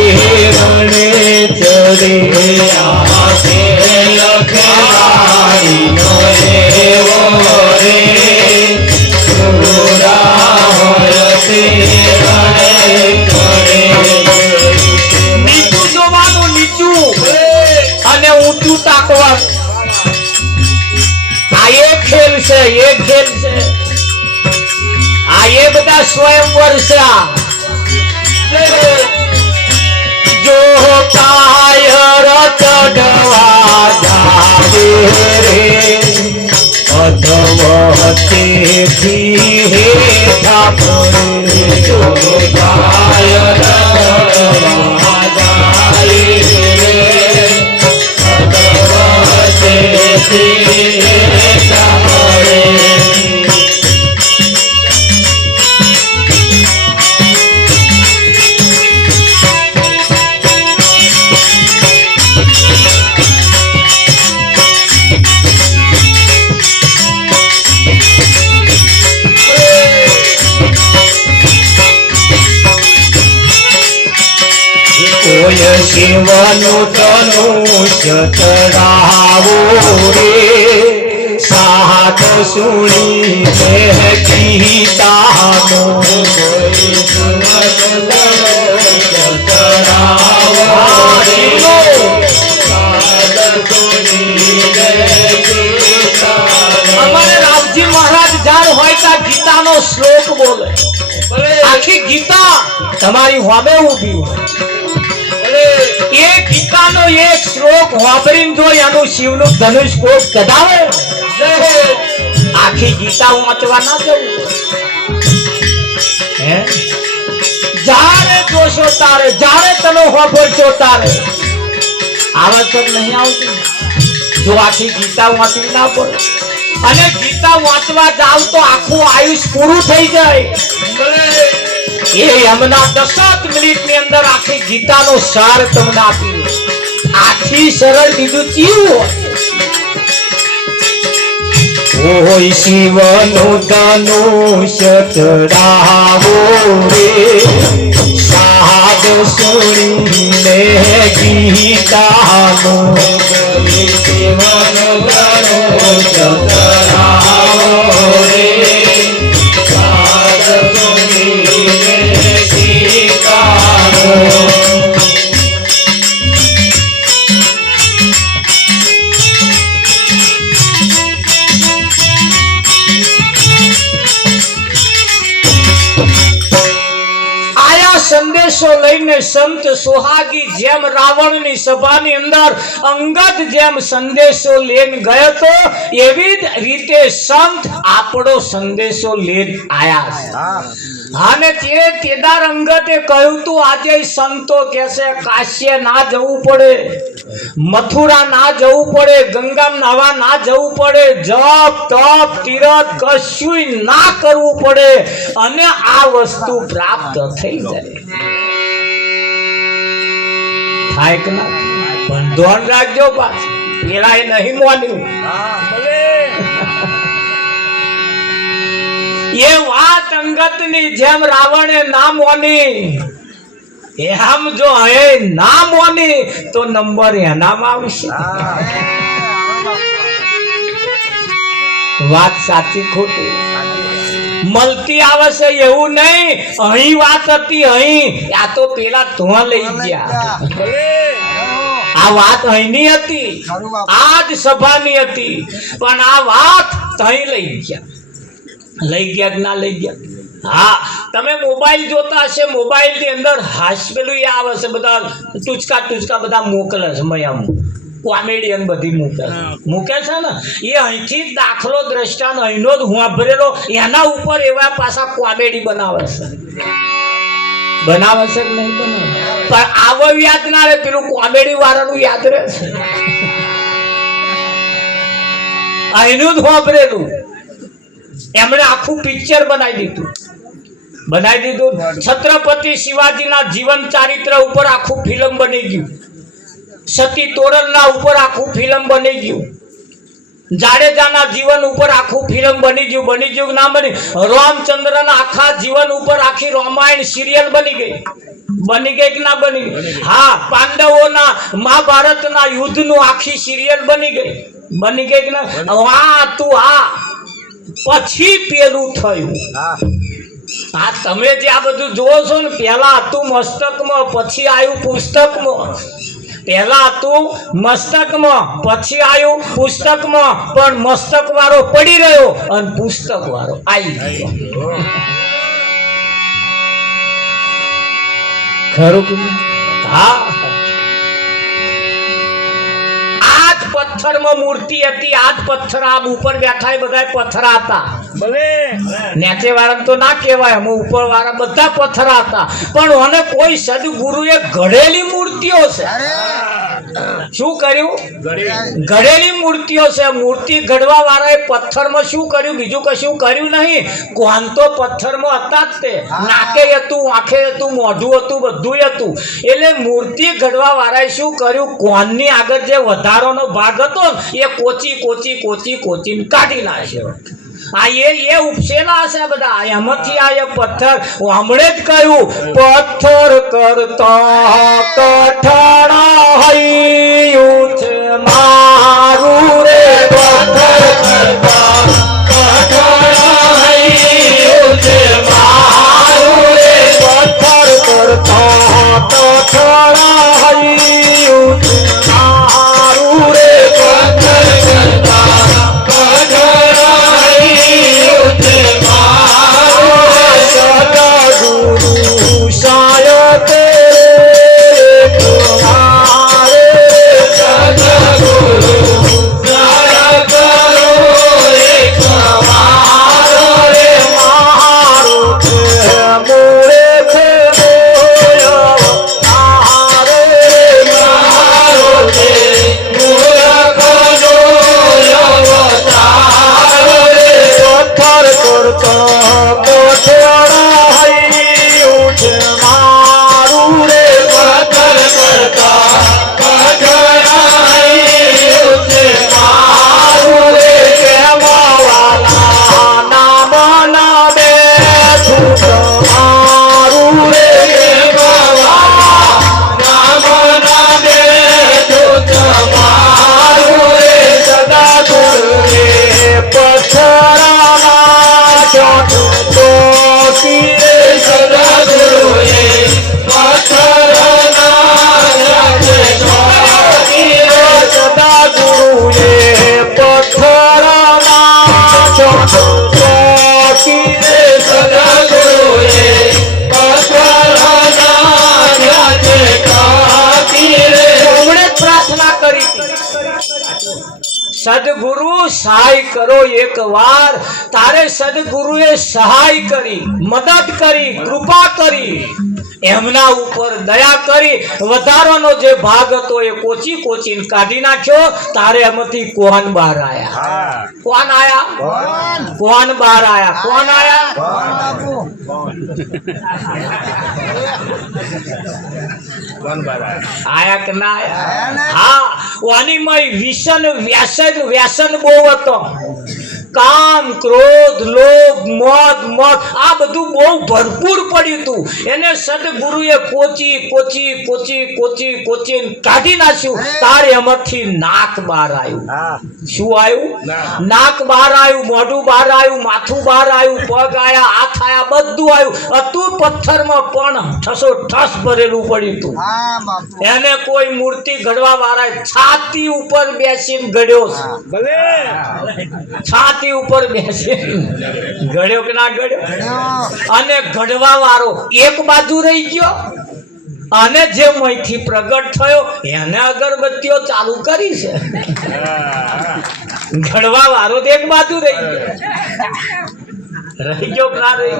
રણે ચડે. આ ખેલ ખેલાડીનો એવો રે નીચું જોવાનું નીચું અને ઊંચું તાકવાનું. આ એક ખેલ છે આ એ બધા સ્વયંવર છે. જો કાયર ચડવા જાવે રે અધવતેથી હેઠા પડે. જો કાયર ચડવા જાય રે અધવતેથી હેઠા પડે. શિવનું ધનુષ્ય ચડાવો રે સાત સુણીને ગીતાનો અમારે રામજી મહારાજ જાર હોય તો ગીતાનો શ્લોક બોલે આખી ગીતા તમારી હોમે ઊભી હોય એ ગીતાનો એક શ્લોક વાપરીને જો એનું શિવનું ધનુષ કોક કઢાવે આખી ગીતા વાંચવા ના જવું હે જારે જોશો તારે જારે તમે હોભળશો તારે આવશ્યક નહીં આવતી જો આખી ગીતા વાંચવી ના પડે અને ગીતા વાંચવા જાવ તો આખું આયુષ પૂરું થઈ જાય એ હમણાં 10 મિનિટની અંદર આખી ગીતાનો સાર તમને આપી આખી સરળ બીજું ચીવું ઓય શિવનું ધનુષ્ય ચડાવો રે સાદ સુણીને ગીતાનો શિવનું ધનુષ્ય ચડાવો રે સાદ સુણીને ગીતાનો સંદેશો લઈને સંત સોહાગી જેમ રાવણની સભાની અંદર અંગદ જેમ સંદેશો લઈને ગયો તો એવી જ રીતે સંત આપણો સંદેશો લઈને આયા અને તે કેદાર અંગતે કહ્યું તું આજે સંતો કહેશે કાશ્ય ના જવું પડે મથુરા ના જવું પડે ગંગામાં નાવા ના જવું પડે જપ તપ તીરથ કશું ના કરવું પડે અને આ વસ્તુ પ્રાપ્ત થઈ જાય થાય કે ના પણ ધ્યાન રાખજો પાછું પેલા એ નહીં માન્યું એ વાત અંગતની જેમ રાવણે ના માની એમ જો હે ના માની તો નંબર એનામાં આવશે વાત સાચી ખોટી મળતી આવે છે એવું નહીં અહીં વાત હતી અહીં આ તો પેલા ધોવા લઈ ગયા આ વાત અહીંની હતી આ જ સભાની હતી પણ આ વાત તહીં લઈ ગયા કે ના લઈ ગયા હા તમે મોબાઈલ જોતા હશે મોબાઈલ ની અંદર હાસ્યલું આવે છે બધા ટૂચકા બધા મોકલે છે મયામાં કોમેડિયન બધી મૂકે છે ને એ અહીંથી દાખલો દ્રષ્ટાંત અહીંનો જ વાપરેલો એના ઉપર એવા પાછા કોમેડી બનાવે છે કે નહીં બનાવે પણ આવો યાદ ના રહે પેલું કોમેડી વાળાનું યાદ રહે છે અહીંનું જ વાપરેલું એમણે આખું પિક્ચર બનાવી દીધું છત્રપતિ શિવાજીના જીવન ચારિત્ર ઉપર આખું ફિલ્મ બની ગયું સતી તોરણના ઉપર આખું ફિલ્મ બની ગયું જાડેજાના જીવન ઉપર આખું ફિલ્મ બની ગયું ના બની રામચંદ્રના આખા જીવન ઉપર આખી રામાયણ સિરિયલ બની ગઈ કે ના બની હા પાંડવોના મહાભારતના યુદ્ધનું આખી સિરિયલ બની ગઈ કે ના હા તું હા પછી પેલું થયું આ તમે જે આ બધું જોવો છો ને પેલા હતું મસ્તકમાં પછી આવ્યું પુસ્તકમાં પહેલા હતું મસ્તકમાં પછી આવ્યું પુસ્તકમાં પણ મસ્તક વાળો પડી રહ્યો અને પુસ્તક વાળો આવી ગયો ખરું હા પથ્થરમાં મૂર્તિ હતી આજ પથ્થર આમ ઉપર બેઠા બધા પથ્થર હતા ભલે નીચે વાળા તો ના કહેવાય અમે ઉપર વાળા બધા પથ્થર હતા પણ મને કોઈ સદગુરુએ ઘડેલી મૂર્તિઓ છે શું કર્યું ઘડેલી મૂર્તિઓ છે મૂર્તિ ઘડવા વાળાએ પથ્થરમાં શું કર્યું બીજું કશું કર્યું નહીં કોણ તો પથ્થરમાં હતા જ તે નાકે હતું આંખે હતું મોઢું હતું બધું હતું એટલે મૂર્તિ ઘડવા વાળાએ શું કર્યું કોણની આગળ જે વધારાનો ભાગ હતો એ કોચી કાઢી નાખ્યો આ એ ઉપસેલા છે બધા એમાંથી આ એ પથ્થર હમણે જ કહ્યું પથ્થર કરતા કઠણા હૈયું છે મારું રે પથ્થર કરતા કઠણા હૈયું છે મારું રે પથ્થર કરતા કઠણા હૈયું છે મારું રે પથ્થર કરતા કઠણા હૈયું છે મારું રે સદગુરુ સાયત તમારે સદગુરુ સાયત રે તમારો રે મારો છે મોરે છે તારે મારો છે મૂર્ખનો અવતાર રે પથ્થર કરતા કોઠડા હૈયું છે મારું રે પથ્થર કરતા કોઠડા હૈયું છે મારું રે કેવાવાલા નામના બેઠું તમારું રે કેવાવાલા નામના બેઠું તમારું રે સદા ગુરુ રે પથ્થરાના ચોટ ચોકી રે સદા ગુરુ રે પથ્થરાના ચોકી રે સદા ગુરુ રે પથ્થરાના ચોટ ચોકી રે સદા ગુરુ રે પથ્થરાના ચોકી રે હમણે પ્રાર્થના કરી સદગુરુ સહાય કરો એક વાર તારે સદગુરુએ સહાય કરી મદદ કરી કૃપા કરી એમના ઉપર દયા કરી વધારાનો જે ભાગ હતો એ કોચી કોચીને કાઢી નાખ્યો તારે એમાંથી કોણ બહાર આયા કોણ આયા કોણ બહાર આયા કોણ આયા આયા કે ના આયા હા વાનીમય વ્યસન બહુ હતો કામ ક્રોધ લોભ મદ મત આ બધું બહુ ભરપૂર પડ્યું હતું એને સદગુરુએ કોચી કોચી કોચી કોચી કોચી કાઢી નાખ્યું તારે એમાંથી નાક બહાર આવ્યું શું આવ્યું નાક બહાર આવ્યું મોઢું બહાર આવ્યું માથું બહાર આવ્યું પગ આયા હાથ આયા બધું આવ્યું હતું પથ્થરમાં પણ ઠસો ઠસ ભરેલું પડ્યું હતું એને કોઈ મૂર્તિ ઘડવા વાળા છાતી ઉપર બેસીને ઘડ્યો છાતી ઉપર બેસી ઘડ્યો કે ના ઘડ્યો અને ઘડવા વાળો એક બાજુ રહી ગયો અને જે મયથી પ્રગટ થયો એને અગરબત્તીઓ ચાલુ કરી છે ઘડવા વાળો એક બાજુ રહી ગયો કે ના રહી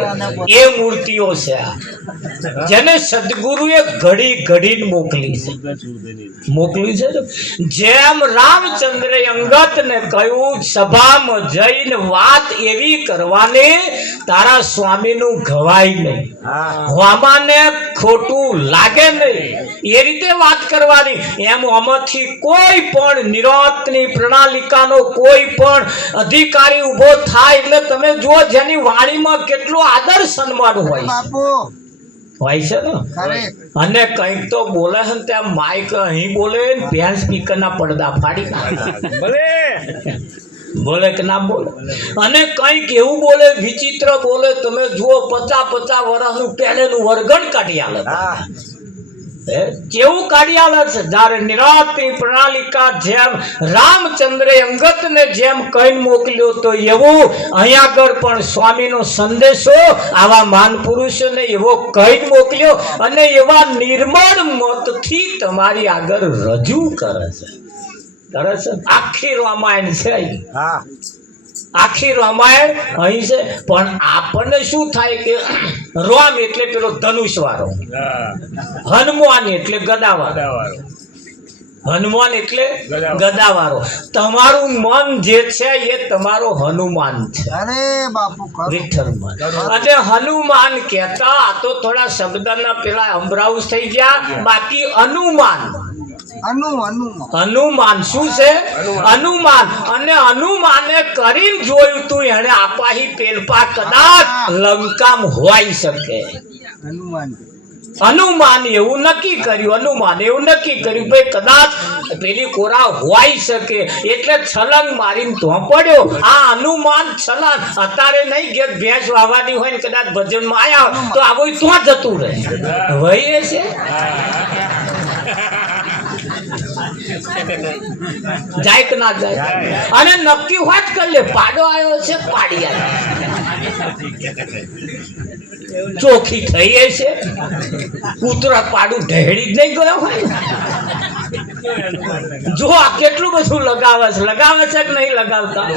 ગયો એ મૂર્તિઓ છે જેને સદગુરુએ ઘડી ઘડીને મોકલી છે જેમ રામચંદ્રે અંગતને કહ્યું સભામાં જઈને વાત એવી કરવાની તારા સ્વામીનું ઘવાય નહીં હવામાને ખોટું લાગે નહીં એ રીતે વાત કરવાની એમ આમાંથી કોઈ પણ નિરાંતની પ્રણાલિકાનો કોઈ પણ અધિકારી ઉભો થાય એટલે તમે જુઓ જેની વાણીમાં કેટલો આદર સન્માન હોય છે ને અને કંઈક તો બોલે છે ને ત્યાં માઇક અહીં બોલે ભેંસ સ્પીકરના પડદા ફાડી બોલે કે ના બોલે અને કંઈક એવું બોલે વિચિત્ર બોલે તમે જુઓ 50 વર્ષનું પહેલેનું વર્ગણ કાઢી આલે કેવું કાઢી આલે છે જ્યારે નિરાંતની પ્રણાલિકા જેમ રામચંદ્રે અંગતને જેમ કહીને મોકલ્યો તો એવું અહીં આગળ પણ સ્વામીનો સંદેશો આવા મહાન પુરુષોને એવો કહીને મોકલ્યો અને એવા નિર્મળ મતથી તમારી આગળ રજૂ કરે છે આખી રામાયણ છે આખી રામાયણ અહીં છે પણ આપણને શું થાય કે રામ એટલે પેલો ધનુષ વાળો હનુમાન એટલે ગદાવાળો હનુમાન એટલે ગદાવાળો તમારું મન જે છે એ તમારો હનુમાન છે અરે બાપુ વિઠ્ઠલમાં અને હનુમાન કહેતા આ તો થોડા શબ્દના પેલા અમરાઉસ થઈ ગયા બાકી હનુમાન હનુમાન શું છે? હનુમાન. અને હનુમાને કરીને જોયું તું એને આપાહી પેલપા કદાચ લંકામ હોઈ શકે. હનુમાન એવું નક્કી કર્યું ભાઈ કદાચ પેલી કોરા હોઈ શકે એટલે છલંગ મારીને તો પડ્યો. આ હનુમાન છલંગ અત્યારે નહીં કે ભેંસ વાવવાની હોય ને કદાચ ભજનમાં આયા તો આવો તો જતું રહે વહી છે. જાય કે ના જાય અને નક્કી વાત કરી લે પાડો આવ્યો છે પાડી આવ્યો ચોખ્ખી થઈ છે. કૂતરા પાડું ઢેડી જ નહીં ગયો હોય. જો આ કેટલું બધું લગાવે છે કે નહીં લગાવતા?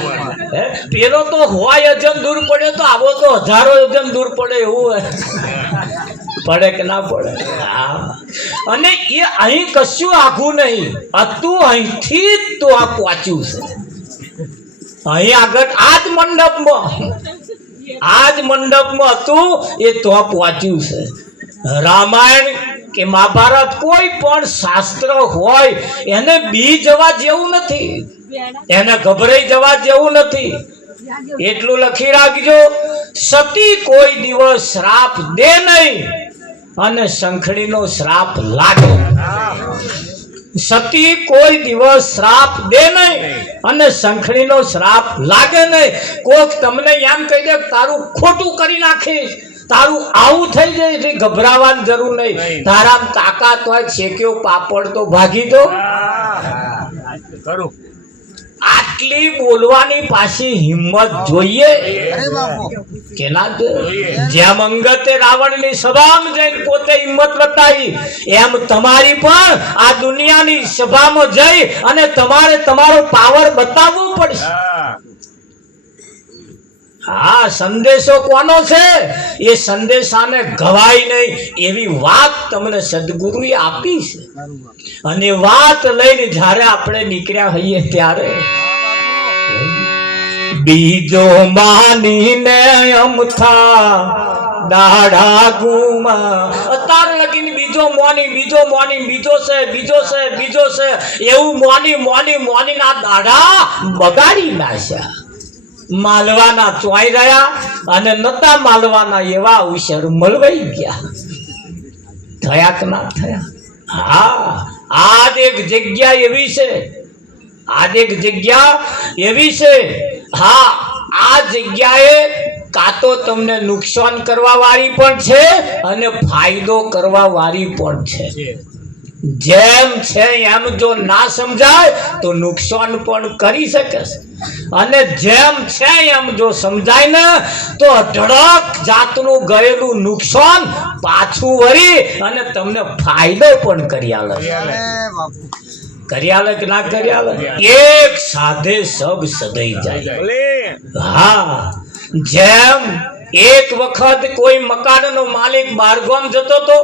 પેલો તો હોય અજન દૂર પડે તો આવો તો હજારો અજન દૂર પડે એવું પડે કે ના પડે? અને એ અહીં કશું આઘું નહીં હતું, અહીંથી જ તો આ પહોંચ્યું છે. અહીં આગળ આ જ મંડપમાં હતું એ તો પહોંચ્યું છે. રામાયણ કે મહાભારત કોઈ પણ શાસ્ત્ર હોય એને બી જવા જેવું નથી, એને ગભરાઈ જવા જેવું નથી. એટલું લખી રાખજો, સતી કોઈ દિવસ શ્રાપ દે નહીં અને શંખડીનો શ્રાપ લાગે. સતી કોઈ દિવસ શ્રાપ દે નહીં અને શંખડીનો શ્રાપ લાગે નહીં. કોક તમને એમ કહી દે તારું ખોટું કરી નાખીશ, તારું આવું થઈ જાય એટલે ગભરાવાની જરૂર નહીં. તારામ તાકાત હોય શેક્યો પાપડ તો ભાગી દો. આટલી બોલવાની પાછી હિંમત જોઈએ કે ના જોઈએ? જેમ અંગતે રાવણની સભામાં જઈને પોતે હિંમત બતાવી એમ તમારી પણ આ દુનિયાની સભામાં જઈ અને તમારે તમારો પાવર બતાવવો પડશે. હા, સંદેશો કોનો છે? એ સંદેશાને ગવાય નહીં એવી વાત તમને સદગુરુએ આપી છે. અને વાત લઈને જ્યારે આપણે નીકળ્યા હોઈએ ત્યારે બીજો માનીને અમથા દાડા ગુમા અત્યાર લગીને બીજો છે એવું મોની ના દાડા બગાડી નાખ્યા. માલવાના ચોઈ રહ્યા અને નતા માલવાના એવા ઉછેર મળવાઈ ગયા. થયા કે ના થયા? હા, આજ એક જગ્યા એવી છે. હા, આ જગ્યાએ કાં તો તમને નુકસાન કરવા વાળી પણ છે અને ફાયદો કરવા વાળી પણ છે. જેમ છે એમ જો ના સમજાય તો નુકસાન પણ કરી શકે છે અને જેમ છે એમ જો સમજાય ને તો અઢળક જાતનું ગયેલું નુકસાન પાછું વળી અને તમને ફાયદો પણ કરી આલે કે ના કરી આલે? એક સાધે સબ સદાઈ જાય. હા, જેમ એક વખત કોઈ મકાનનો માલિક બારગામ જતો તો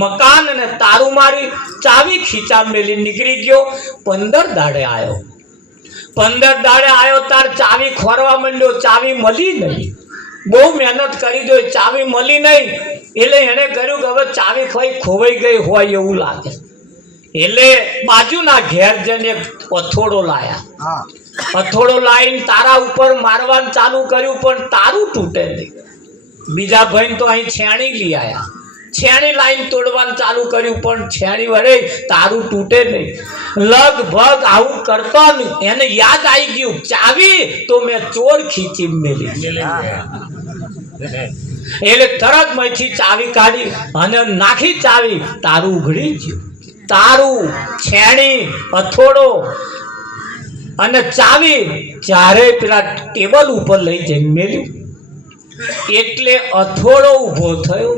મકાન ને તારું મારી ચાવી ખીચા મેલી નીકળી ગયો. 15 દાડે આવ્યો તાર ચાવી ખોરવા માંડ્યો, ચાવી મળી નહીં. બહુ મહેનત કરી દો, ચાવી મળી નહીં એટલે એને કર્યું કે હવે ચાવી ખોવાઈ ગઈ હોય એવું લાગે એટલે બાજુના ઘેર જઈને અથોડો લાવીને તારા ઉપર મારવાનું ચાલુ કર્યું પણ તારું તૂટે નહીં. બીજા ભાઈ તો અહીં છેણી લઈ આવ્યા, છેણી લાઈન તોડવાનું ચાલુ કર્યું પણ છેણી વડે તારું તૂટે નહીં. લગભગ આવું કરતો એને યાદ આવી ગયું ચાવી તો મેં ચોર ખીચી મેલી એટલે તરત માંથી ચાવી કાઢી અને નાખી ચાવી. તારું ઉઘડી ગયું. તારું, છેણી, અથોડો અને ચાવી ચારે પેલા ટેબલ ઉપર લઈ જઈને મેલ્યું. એટલે અથોડો ઉભો થયો.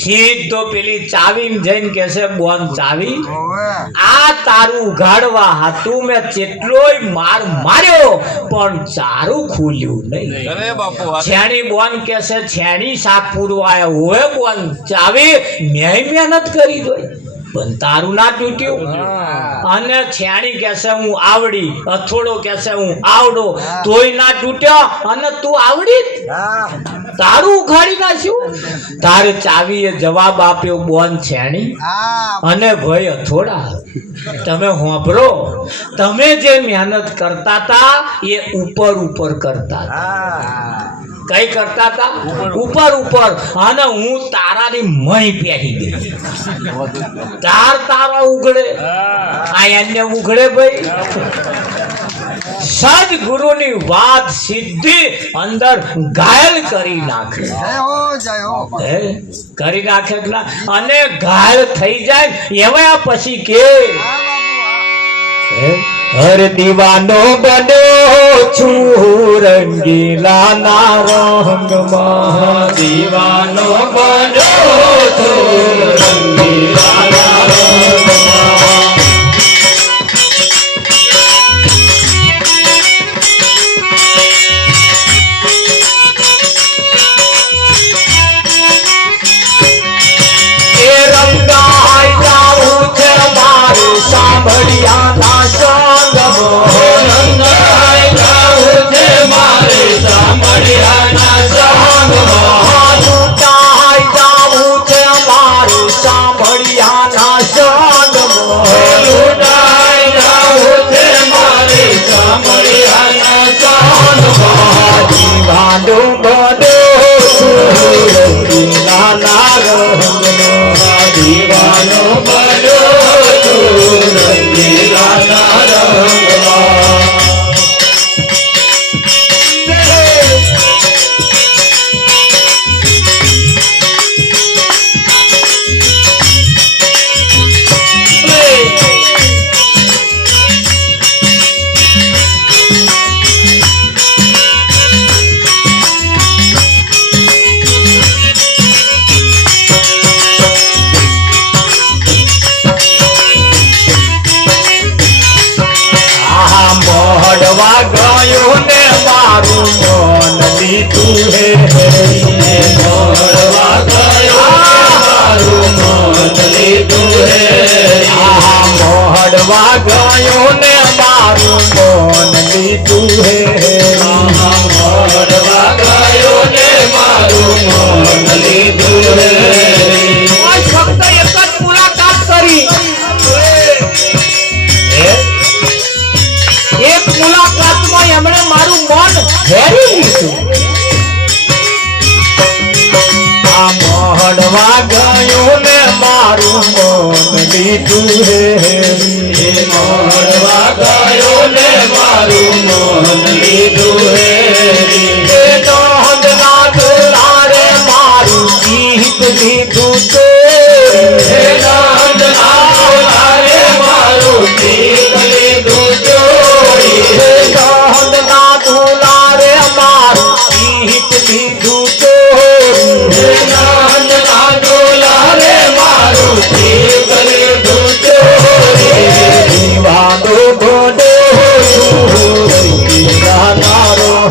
સીધો પેલી ચાવી જઈને કે છે બોન ચાવી આ તારું ઉઘાડવા હાથું મેં કેટલોય માર માર્યો પણ ચારું ખુલ્યું નહીં. છેણી બોન કે છે છેણી સાપ પૂરવાયા હોય બોન ચાવી મેં મહેનત કરી દોઈ પણ તારું ના તૂટ્યું. અને છેણી કહેશે હું આવડી, અથોડો કહેશે હું આવડો, તોય ના તૂટ્યો અને તું આવડી તારું ઉખાડી નાખ્યું. તારે ચાવીએ જવાબ આપ્યો બોન છેણી અને ભાઈ અથોડા. તમે હોંભરો, તમે જે મહેનત કરતા હતા એ ઉપર ઉપર કરતા હતા. કઈ કરતા હતા? ઉપર ઉપર. અને હું તારાની મહી પહેરી ગઈ. તારા ઉઘડે, આ એને ઉઘડે ભાઈ. સદગુરુની વાત સીધી અંદર ઘાયલ કરી નાખે. કરી નાખે અને ઘાયલ થઈ જાય એવા પછી કે હર દીવાનો બન્યો છું રંગીલા ના રંગમાં. દીવાનો બન્યો છું રંગીલા ના રંગમાં. એ રંગાઈ જાઉં છે મારે સાંભળ્યા ના સંગમાં. રંગાઈ જાઉં છે મારે સાંભળ્યા ના સંગમાં. લૂંટાઈ જાઉં છે મારે સાંભળ્યા ના સંગમાં. લૂંટાઈ જાઉં છે મારે સાંભળ્યા ના સંગમાં. દીવાનો બન્યો છું રંગીલા ના રંગમાં. દીવાનો બન્યો છું રંગીલા ના રંગમાં. મોહડવા ગયો ને મારું મોન લીધું હે. મોહડવા ગયો મારું મોન લીધું હે. મોહડવા ગયો ને મારું મોન લીધું હે. મોહડવા ગયો ને મારું મોન લીધું હે. ફક્ત એક જ મુલાકાત કરી. એક મુલાકાતમાં એમણે મારું મન ફેરવી લીધું. આ મોહડવા ગયો ને મારું મન લીધું હે. મોહડવા ગયો ને મારું મન લીધું હે. નોંધના દોલારે મારું ગીત લીધું તે. નોંધના દોલારે મારું ગીત લીધું તે. નોંધના દોલારે મારું ગીત લીધું તે. નોંધના દોલારે મારું ગીત લીધું તે. દીવાનો બન્યો છું રંગીલા ના રંગમાં.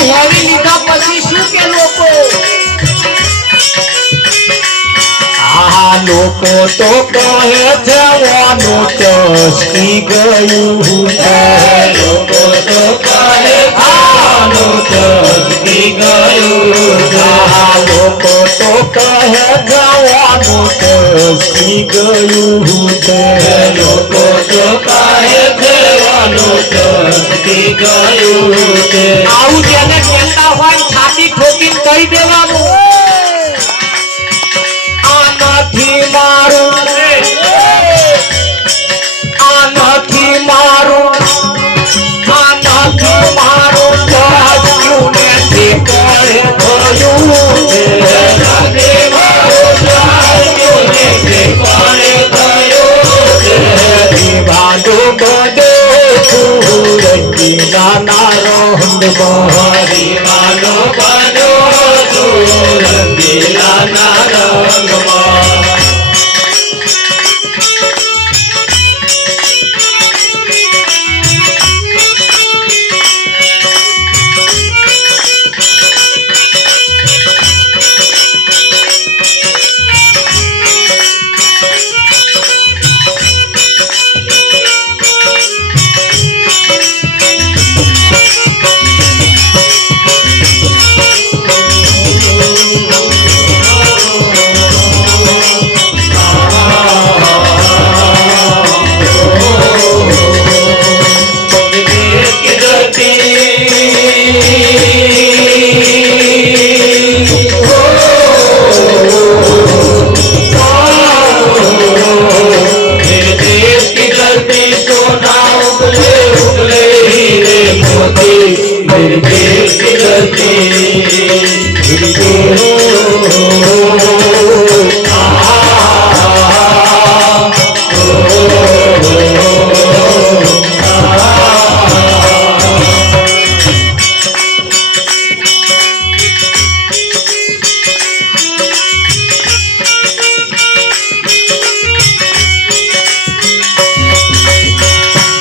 હોવી લીધા પછી શું કે લોકો આ લોકો તો કહે છે વાનું ચસકી ગયું છે લોકો તો કહે વાનું ચસકી ગયું આ લોકો તો કહે જવાનું ચસકી ગયું છે લોકો તો કહે જવાનું ચસકી ગયું છે આવું જેને કહેતા હોય છાતી ઠોકીને કહી દેવાનું આનાથી મારું આનાથી મારું આનાથી મારું જાજ્યું નથી કહે થયું છે આનાથી મારું જાજ્યું નથી કહે થયું છે દીવાનો બધો સુરતી નાના રંગમાં દીવાનો બધો સુરતી નાના રંગમાં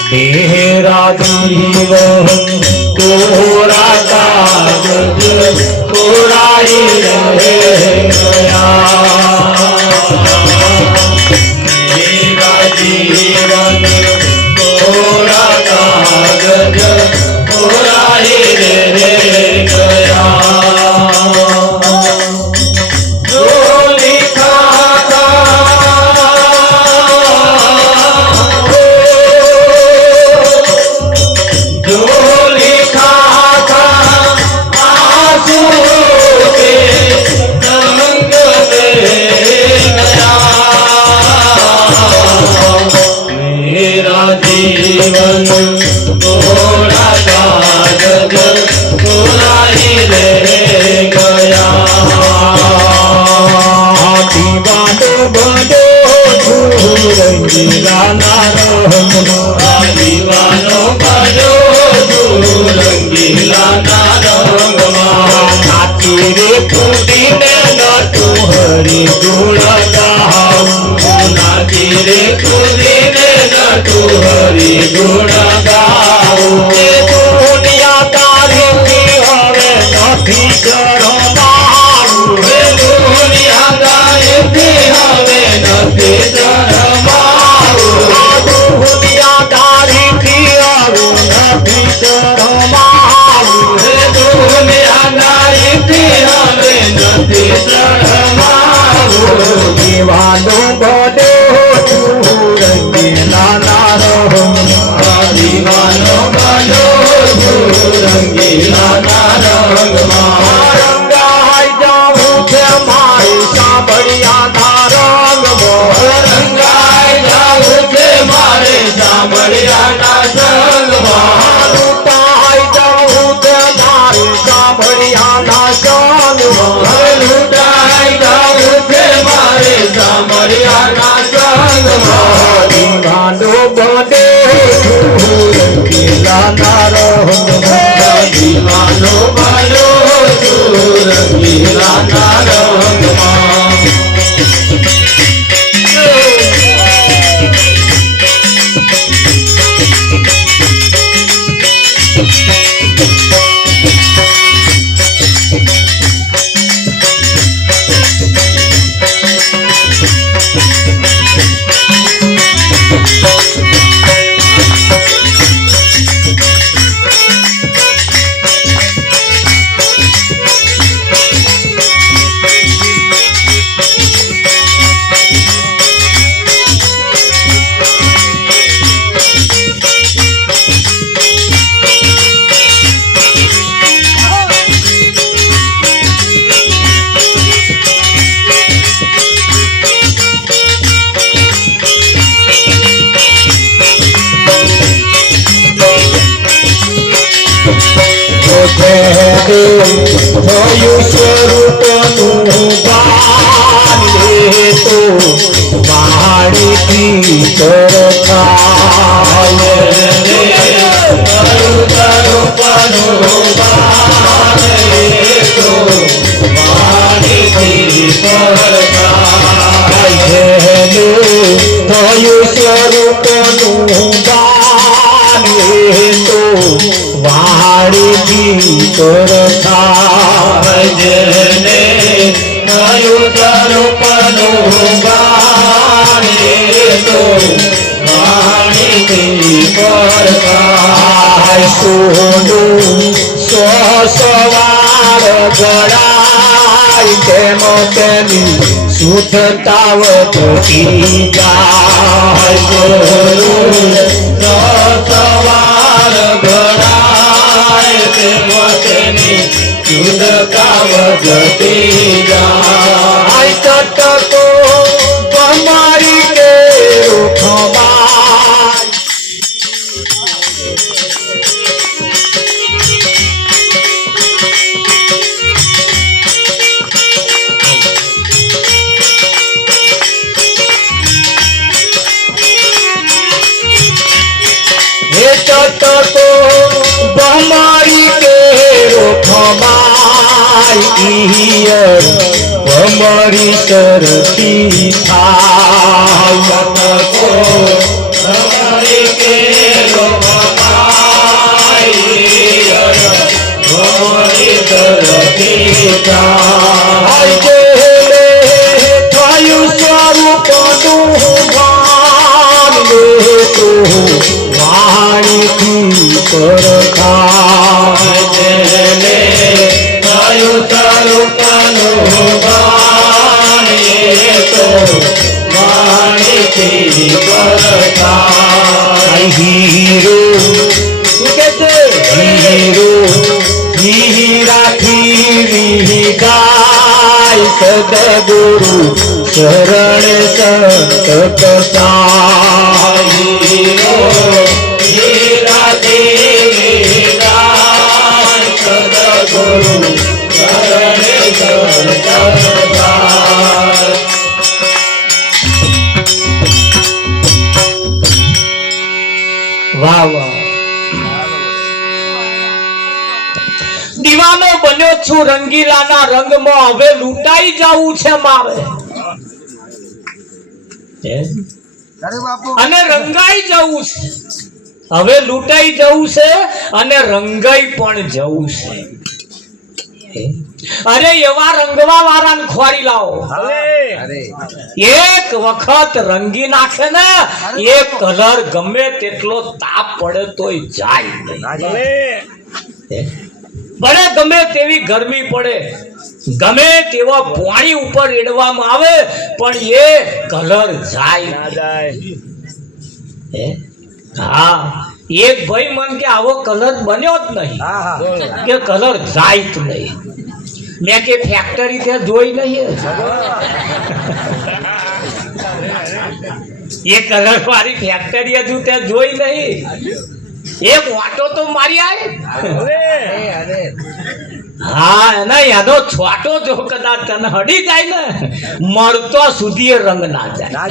मेरा जीवन कोरा कागज कोरा ही रह गया मेरा जीवन कोरा कागज कोरा ही रह गया जो लिखा था जो लिखा था आंसुओं के रंग में गया मेरा जीवन कोरा कागज कोरा ही रह गया दीवानो बनो रंगीला नारंगमा दीवानो बनो रंगीला नारंगमा नाची रे कूदीने नटू हरि गुण गाऊं नाची रे कूदीने नटू हरि गुण गाऊं दुनिया तारी की हवे નથી શરમાવું दुनिया तारी की हवे નથી શરમાવું दुनिया तारी की हवे નથી શરમાવું दुनिया तारी की हवे નથી શરમાવું દીવાનો બધો રંગીલા નારંગમાં દીવાનો બધો રંગીલા નારંગમાં રંગાઈ જાઉં છે મારી સાંભળિયાના રંગમાં રંગાઈ જાઉં છે મારે સાંભળિયાના સંગમાં લૂંટાઈ જાઉં છે મારી સાંભળિયાના સંગમાં લૂંટાઈ જાઉં છે મારે સાંભળિયાના સંગમાં દીવાનો બધો રંગીલા નારંગમાં દીવાનો બધો રંગીલા નારંગમાં થયું સ્વરૂપનું ગાન લે તો વાણીથી તરખાય થયું સ્વરૂપનું ગાન લે તો વાણીથી તરખાય થયું સ્વરૂપનું ગાન લે તો વાણીથી તરખાય જેને થયું સ્વરૂપનું ગાન લે તો વાણીથી તરખાય સોનું સવાર ગણાય તેમ તેની શુદ્ધતા વધતી જાય સોનું સવાર ગણાય તેમ તેની શુદ્ધતા વધતી જાય તટકો તમારી કે રૂખમાય તટકો તમારી કે રૂખમાય અમારી તરતી થાય તટકો તમારી કે રૂખમાય અમારી તરતી થાય થયું સ્વરૂપનું ગાન લે તો વાણીથી તરખાય જેને થયું સ્વરૂપનું ગાન લે તો વાણીથી તરખાય હીરો હીરો હીરાથી ગાય સદગુરુ શરણ સંત કથા હીરો હીરાથી ગાય સદગુરુ શરણ સંત કથા વાહ વાહ દીવાનો બન્યો છું રંગીલાના રંગમાં હવે લૂંટાઈ જવું છે મારે અને રંગાઈ જવું છે હવે લૂંટાઈ જવું છે અને રંગાઈ પણ જવું છે અરે એવા રંગવા વાળાને ખોરી લાવો એક વખત રંગી નાખે ને એ કલર ગમે તેટલો તાપ પડે તોય જાય નહીં ભલે ગમે તેવી ગરમી પડે ગમે તેવા પાણી ઉપર રેડવામાં આવે પણ એ કલર જાય ના જાય હા એક ભાઈ મન કે આવો કલર બન્યો જ નહીં કે કલર જાય જ નહીં મેં કે ફેક્ટરી ત્યાં જોઈ નહીં એ કલર વાળી ફેક્ટરી હજુ ત્યાં જોઈ નહીં એક વાટો તો મારી આવે હા એના યાદો છોટો જો કદાચ તને હડી જાય ને મળતો સુધી એ રંગ ના જાય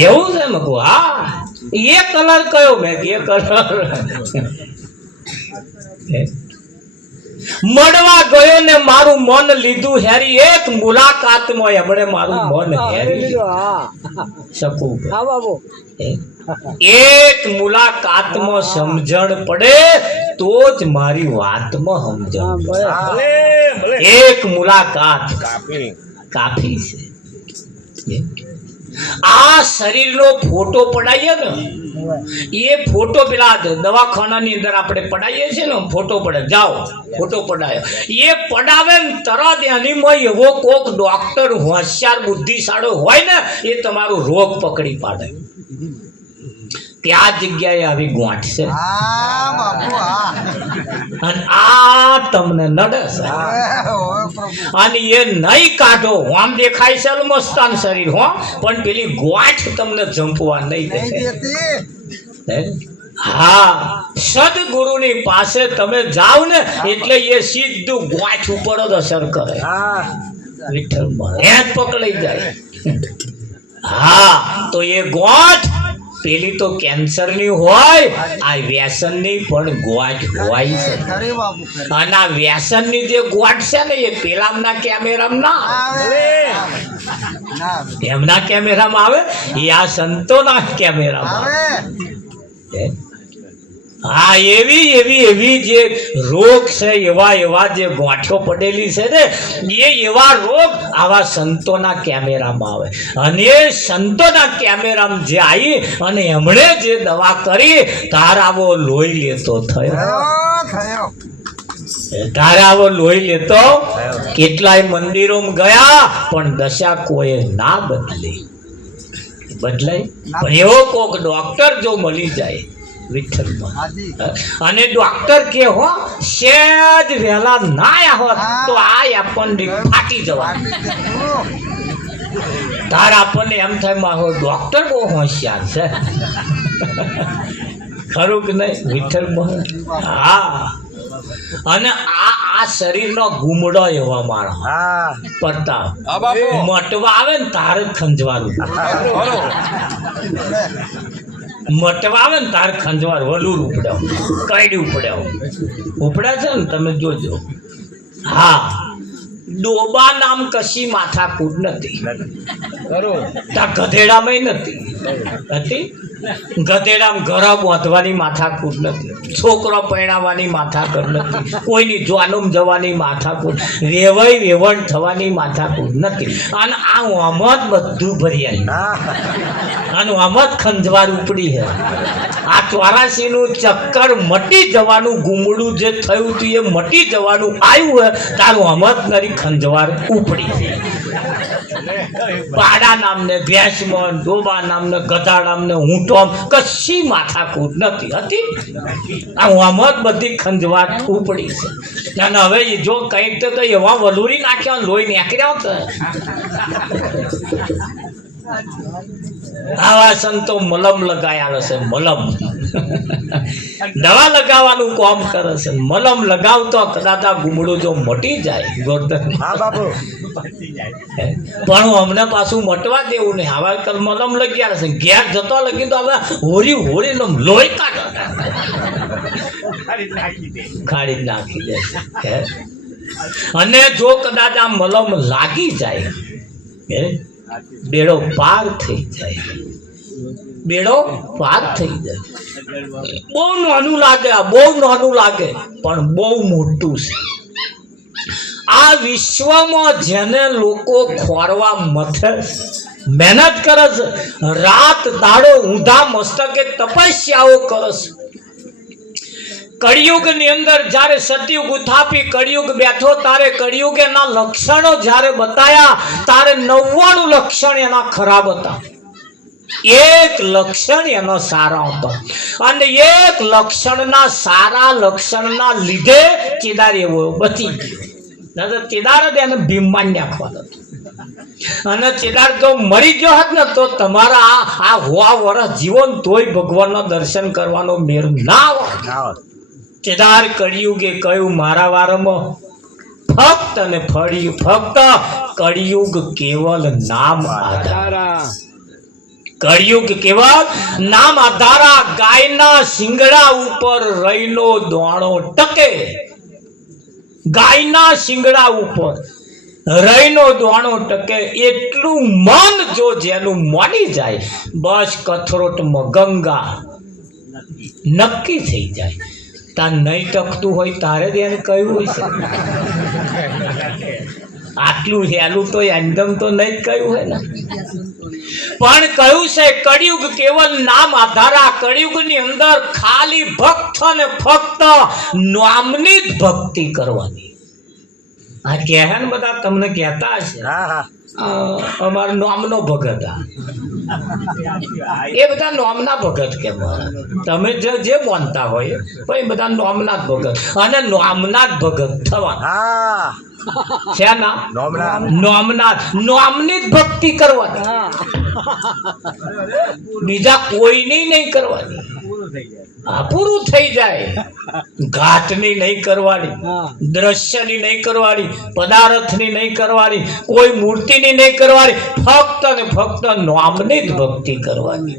એવું છે મકુ હા એ કલર કયો મેં એ કલર મળવા ગયો ને મારું મન લીધું હેરી એક મુલાકાતમાં એમણે મારું મન હેરી શકું એક મુલાકાતમાં સમજણ પડે તો જ મારી વાતમાં સમજણ પડે એક મુલાકાત કાફી છે આ શરીરનો ફોટો પડાઈએ ને એ ફોટો પેલા દવાખાનાની અંદર આપણે પડાઈએ છીએ ને ફોટો પડે જાઓ ફોટો પડાયો એ પડાવે ને તરત એનીમાં એવો કોક ડોક્ટર હોશિયાર બુદ્ધિશાળો હોય ને એ તમારો રોગ પકડી પાડે ત્યાં જગ્યાએ આવી ગોઠ છે અને આ તમને નડે છે અને એ નહીં કાઢો આમ દેખાય છે મસ્તાન શરીર હો પણ પેલી ગોઠ તમને જંપવા નહીં દે હા સદગુરુની પાસે તમે જાઓ ને એટલે એ સીધું ગોઠ ઉપર જ અસર કરે. વિઠ્ઠલ મહારાજ પકડાઈ જાય. હા તો એ ગોઠ પેલી તો કેન્સરની હોય, આ વ્યસનની પણ ગોઠ હોય છે. અને આ વ્યસનની જે ગોઠ છે ને એ પેલામના કેમેરામાં ના આવે, એમના કેમેરામાં આવે, એ આ સંતોના કેમેરામાં આવે. હા એવી એવી એવી જે રોગ છે, એવા એવા જે ગોઠો પડેલી છે ને, એ એવા રોગ આવા સંતોના કેમેરામાં આવે. અને એ સંતોના કેમેરામાં જે આવી અને એમણે જે દવા કરી, તારાવો લોહી લેતો થયો. તારાવો લોહી લેતો. કેટલાય મંદિરોમાં ગયા પણ દશા કોઈ ના બદલાય. પણ એવો કોક ડોક્ટર જો મળી જાય વિઠ્ઠલમાં, અને ડોક્ટર કે હો શેજ વહેલા ના હોત તો આ આપણને ફાટી જવા. તાર આપણને એમ થાય મારો ડોક્ટર બહુ હોશિયાર છે. ખરું કે નહીં વિઠ્ઠલમાં? હા. અને આ શરીરનો ગુમડો એવા માણસ પરતાવ મટવા આવે ને તારે ખંજવારું, મટવા આવે ને તારે ખંજવાર વલુર ઉપડ્યો, કઈડી ઉપડ્યો, ઉપડ્યા છે ને તમે જોજો. હા ડોબા નામ કશી માથાકૂટ નથી, ત્યાં ગધેડામાં નથી હતી. ગધેડામાં ઘર બાંધવાની માથાકૂટ નથી, છોકરો પરણાવવાની માથાકૂટ નથી, કોઈની જ્વાનમ જવાની માથાકૂટ, વેવણ થવાની માથાકૂટ નથી. અને આ આમાં જ બધું ભર્યા, અને આમાં જ ખંજવાર ઉપડી છે. આ 84નું ચક્કર મટી જવાનું, ગુમડું જે થયું હતું એ મટી જવાનું આવ્યું હોય, તારું આમાં જ નરી ખંજવાર ઉપડી છે. પાડા નામને ભેંસમાં, ડોબા નામને, ગધા નામને, ઊંટો કશી માથાકૂટ નથી હતી. આમાં જ બધી ખંજવાર ઉપડી છે. અને હવે જો કંઈક તો એવા વલુરી નાખ્યા, લોહી નીકળ્યા હતો. આવા સંતો મલમ લગાયા છે, મલમ દવા લગાવવાનું કામ કરે છે. મલમ લગાવતો કદાચ આ ગુમડું જો મટી જાય ગોરધન, પણ અમને પાછું મટવા દેવું નહીં. હવે મલમ લગ્યા છે, ઘેર જતો લગી તો હવે હોરી હોરી લોહી કાઢો, ખાડી નાખી દે. અને જો કદાચ આ મલમ લાગી જાય, બેડો પાર થઈ જાય, બેડો પાર થઈ જાય. બહુ નાનું લાગે, બહુ નાનું લાગે, પણ બહુ મોટું છે. આ વિશ્વમાં જેને લોકો ખોરવા મથે, મહેનત કરે છે, રાત દાડો ઊંધા મસ્તકે તપસ્યાઓ કરે છે. કળિયુગ ની અંદર જ્યારે સતયુગ ઉથાપી કળિયુગ બેઠો, તારે કળિયુગ એના લક્ષણો જ્યારે બતાયા, તારે 99 લક્ષણ એના ખરાબ હતા, એક લક્ષણ એનો સારા હતો. અને એક લક્ષણના સારા લક્ષણના લીધે કેદાર એવો બચી ગયો. કેદાર જ એને ભીમમાં નાખવાનો હતો. અને કેદાર જો મરી ગયો હોત ને તો તમારા આ હોવા વર્ષ જીવન તોય ભગવાનના દર્શન કરવાનો મેર ના આવે. કેદાર કળિયુગે કહ્યું મારા વારમાં ફક્ત અને ફક્ત કળિયુગ કેવલ નામ આધારા, કળિયુગ કેવલ નામ આધારા. ગાયના શિંગડા ઉપર રઈનો દોણો ટકે, ગાયના શિંગડા ઉપર રઈનો દોણો ટકે. એટલું મન જો જેનું માની જાય, બસ કથરોટમાં ગંગા નક્કી થઈ જાય. તાર નહીં ટકતું હોય તારે જ એને કહ્યું હોય છે. આટલું હેલું તો એકદમ તો નહીં જ કહ્યું હોય ને, પણ કહ્યું છે કળિયુગ કેવલ નામ આધારા. કળિયુગ ની અંદર ખાલી ભક્ત ને ફક્ત નામની જ ભક્તિ કરવાની. આ કહે ને બધા તમને કહેતા હશે અમારો નામનો ભગત, એ બધા નામના ભગત કે તમે જે માનતા હોય એ બધા નામના જ ભગત, અને નામના જ ભગત થવાના છે. નામની જ ભક્તિ કરવાની, બીજા કોઈની નહીં કરવાની. પૂરું થઈ જાય. ઘાટની નહીં કરવાની, દ્રશ્યની નહીં કરવાની, પદાર્થની નહીં કરવાની, કોઈ મૂર્તિની નહીં કરવાની, ફક્ત ને ફક્ત નામની જ ભક્તિ કરવાની.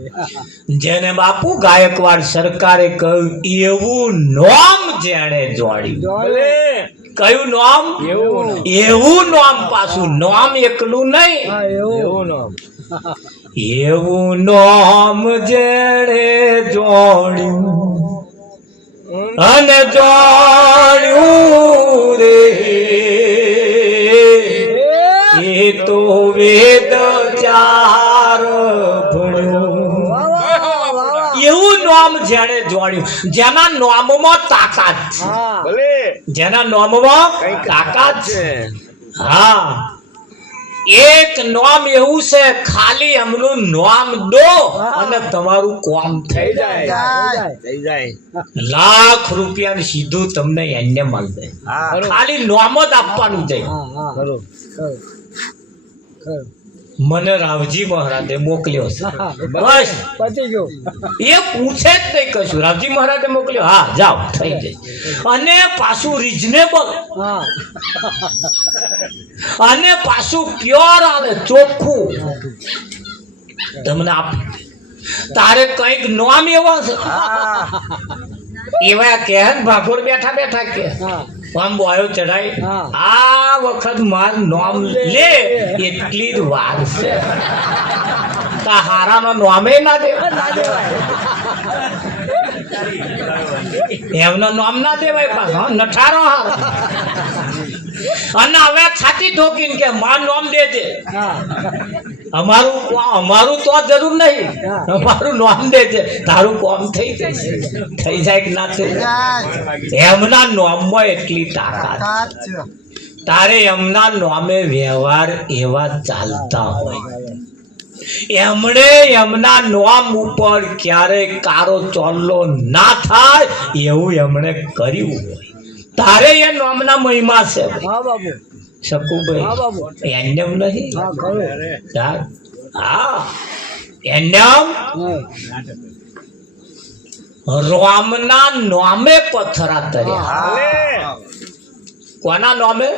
જેને બાપુ ગાયકવાડ સરકારે કહ્યું એવું નામ જેણે જોડ્યું. કયું નામ? એવું નામ. પાછું નામ એકલું નહીં, એવું નામ જેણે જોડ્યું અને જોડ્યું રે એ તો વેદ ચાર ભણ્યો. એવું નામ જેણે જોડ્યું, જેના નામમાં તાકાત છે, જેના નામમાં તાકાત છે. હા, એક નામ એવું છે, ખાલી એમનું નામ દો અને તમારું કામ થઈ જાય. લાખ રૂપિયા સીધું તમને એને મળશે. ખાલી નામ જ આપવાનું છે. મને રાવજી મહારાજે મોકલ્યો છે, બસ એ પૂછે જ નહીં કશું. રાવજી મહારાજે મોકલ્યો, હા જાઓ, થઈ જાય. અને પાછું રિઝનેબલ અને પાછું પ્યોર આવે, ચોખ્ખું તમને આપી. તારે કઈક નામ એવા છે, એવા કે ભાગોર બેઠા બેઠા કે આમ બોયો ચડાઈ, આ વખત માર નામ લે એટલી જ વાર છે. હારાનો નામે ના દેવાય, એમનો નામ ના દેવાય પાછો નઠારો હારો. અને હવે છાતી ઠોકીને કે માર નામ દેજે. અમારું તો જરૂર નહીં, અમારું નામ દેજે, તારું કામ થઈ જશે. થઈ જાય કે ના થઈ જાય? એમના નામમાં એટલી તાકાત. તારે એમના નામે વ્યવહાર એવા ચાલતા હોય. એમણે એમના નામ ઉપર ક્યારેય કારો ચોલ્લો ના થાય એવું એમણે કર્યું હોય. તારે એ નામના મહિમા છે શકુભાઈ, એમ નહીં. હા, એમ રામના નામે પથરા તર્યા. કોના નામે?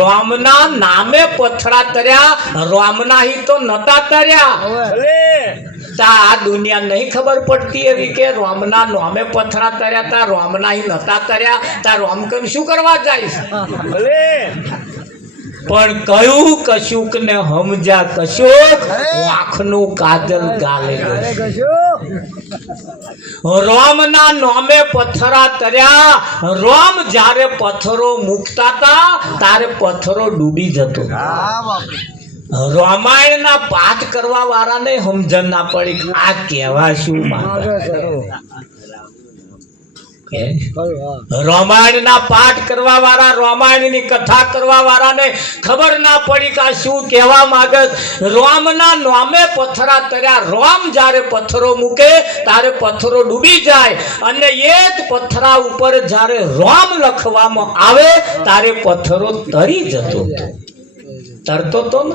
રામના નામે પથરા તર્યા. રામના હી તો નતા તર્યા. આ દુનિયા નહીં ખબર પડતી એવી કે રામના નામે પથરા તર્યા તા, રામના હી નતા તર્યા. તા રામ કેમ શું કરવા જાય? પણ કયું કશુંક ને સમજા કશુંક, આંખનું કાજલ ગાલે. રામના નામે પથરા તર્યા. રામ જ્યારે પથ્થરો મૂકતા હતા ત્યારે પથ્થરો ડૂબી જતો. રામાયણના પાઠ કરવા વાળાને સમજણ ના પડી આ કહેવા શું માંગે. રામાયણના પાઠ કરવા વાળા, રામાયણની કથા કરવા વાળાને ખબર ના પડી કે શું કહેવા માંગે. રામના નામે પથરા તર્યા. રામ જ્યારે પથ્થરો મૂકે ત્યારે પથ્થરો ડૂબી જાય, અને એ જ પથ્થરા ઉપર જ્યારે રામ લખવામાં આવે ત્યારે પથ્થરો તરી જતો. તરતો તો ને.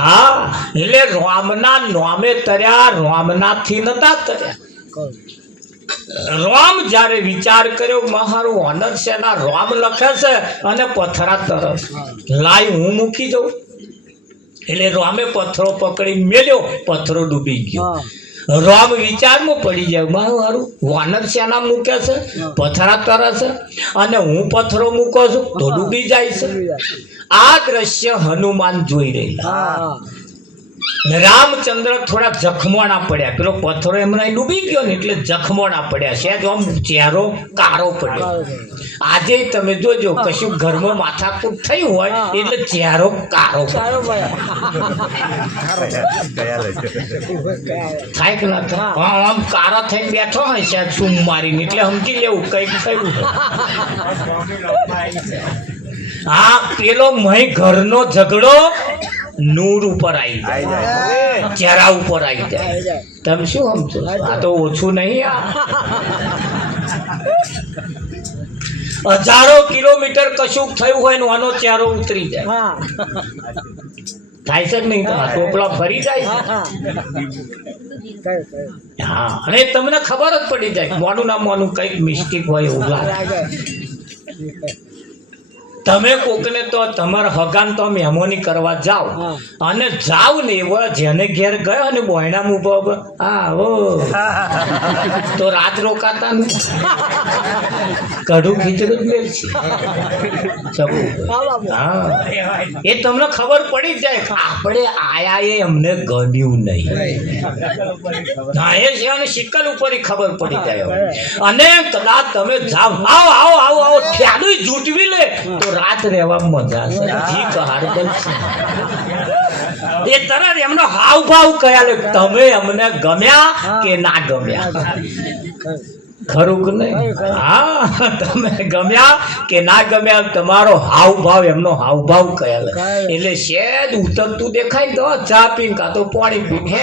હા, એટલે રામના નામે તર્યા, રામનાથી નતા તર્યા. રામ જ્યારે વિચાર કર્યો મારું ઓનર છે ના રામ લખે છે અને પથરા તરસ લાઈ હું મૂકી દઉં. એટલે રામે પથ્થરો પકડી મેલ્યો, પથ્થરો ડૂબી ગયો. રામ વિચારમાં પડી જાય મારું હારું વાનર શેના મૂકે છે, પથરા તરસ અને હું પથ્થરો મૂકો છું તો ડૂબી જાય છે. આ દ્રશ્ય હનુમાન જોઈ રહેલા. રામચંદ્ર થોડા જખમોણા પડ્યા. પેલો પથ્થરો એમના ડૂબી ગયો ને એટલે જખમોણા પડ્યા છે. આમ ચહેરો કાળો પડ્યો. આજે તમે જોજો કશું ઘરમાં માથાકૂટ થઈ હોય એટલે ચહેરો કાળો થાય કે ના થાય. આમ કાળા થઈને બેઠો હોય છે ચૂમ મારીને એટલે સમજી લેવું કઈક થયું. હા, પેલો મહી ઘરનો ઝઘડો નૂર ઉપર આવી જાય, ચહેરા ઉપર આવી જાય. તમે શું સમજો? આ તો ઓછું નહીં. હજારો કિલોમીટર કશુંક થયું હોય ને આનો ચહેરો ઉતરી જાય. થાય છે કે નહીં તો ટોપલા ફરી જાય હા અને તમને ખબર જ પડી જાય મોનું ના મોનું કઈક મિસ્ટેક હોય એવું લાગે તમે કોકને તો તમારા હગાન તો મહેમાની કરવા જાઓ અને જાવ ને એવા જેને ઘેર ગયો ને બોયણા ઉભા આવો તો રાત રોકાતા ને કઢું ખીચડું જ મેલ છે હા એ તમને ખબર પડી જાય કે આપણે આયા એ અમને ગમ્યું નહીં હા એ છે અને શિકલ ઉપર ખબર પડી જાય અને કદાચ તમે જાઓ આવો આવો આવો આવો ઠ્યાડું જૂટવી લે તો રાત રહેવા મજા છે જી કહાર બનશે એ તરત એમનો હાવ ભાવ કયા લે તમે અમને ગમ્યા કે ના ગમ્યા ખરું કે નહીં હા તમે ગમ્યા કે ના ગમ્યા તમારો હાવ ભાવ એમનો હાવ ભાવ કયા લે એટલે શેદ ઉતરતું દેખાય તો ચા પીને કાં તો પાણી પીને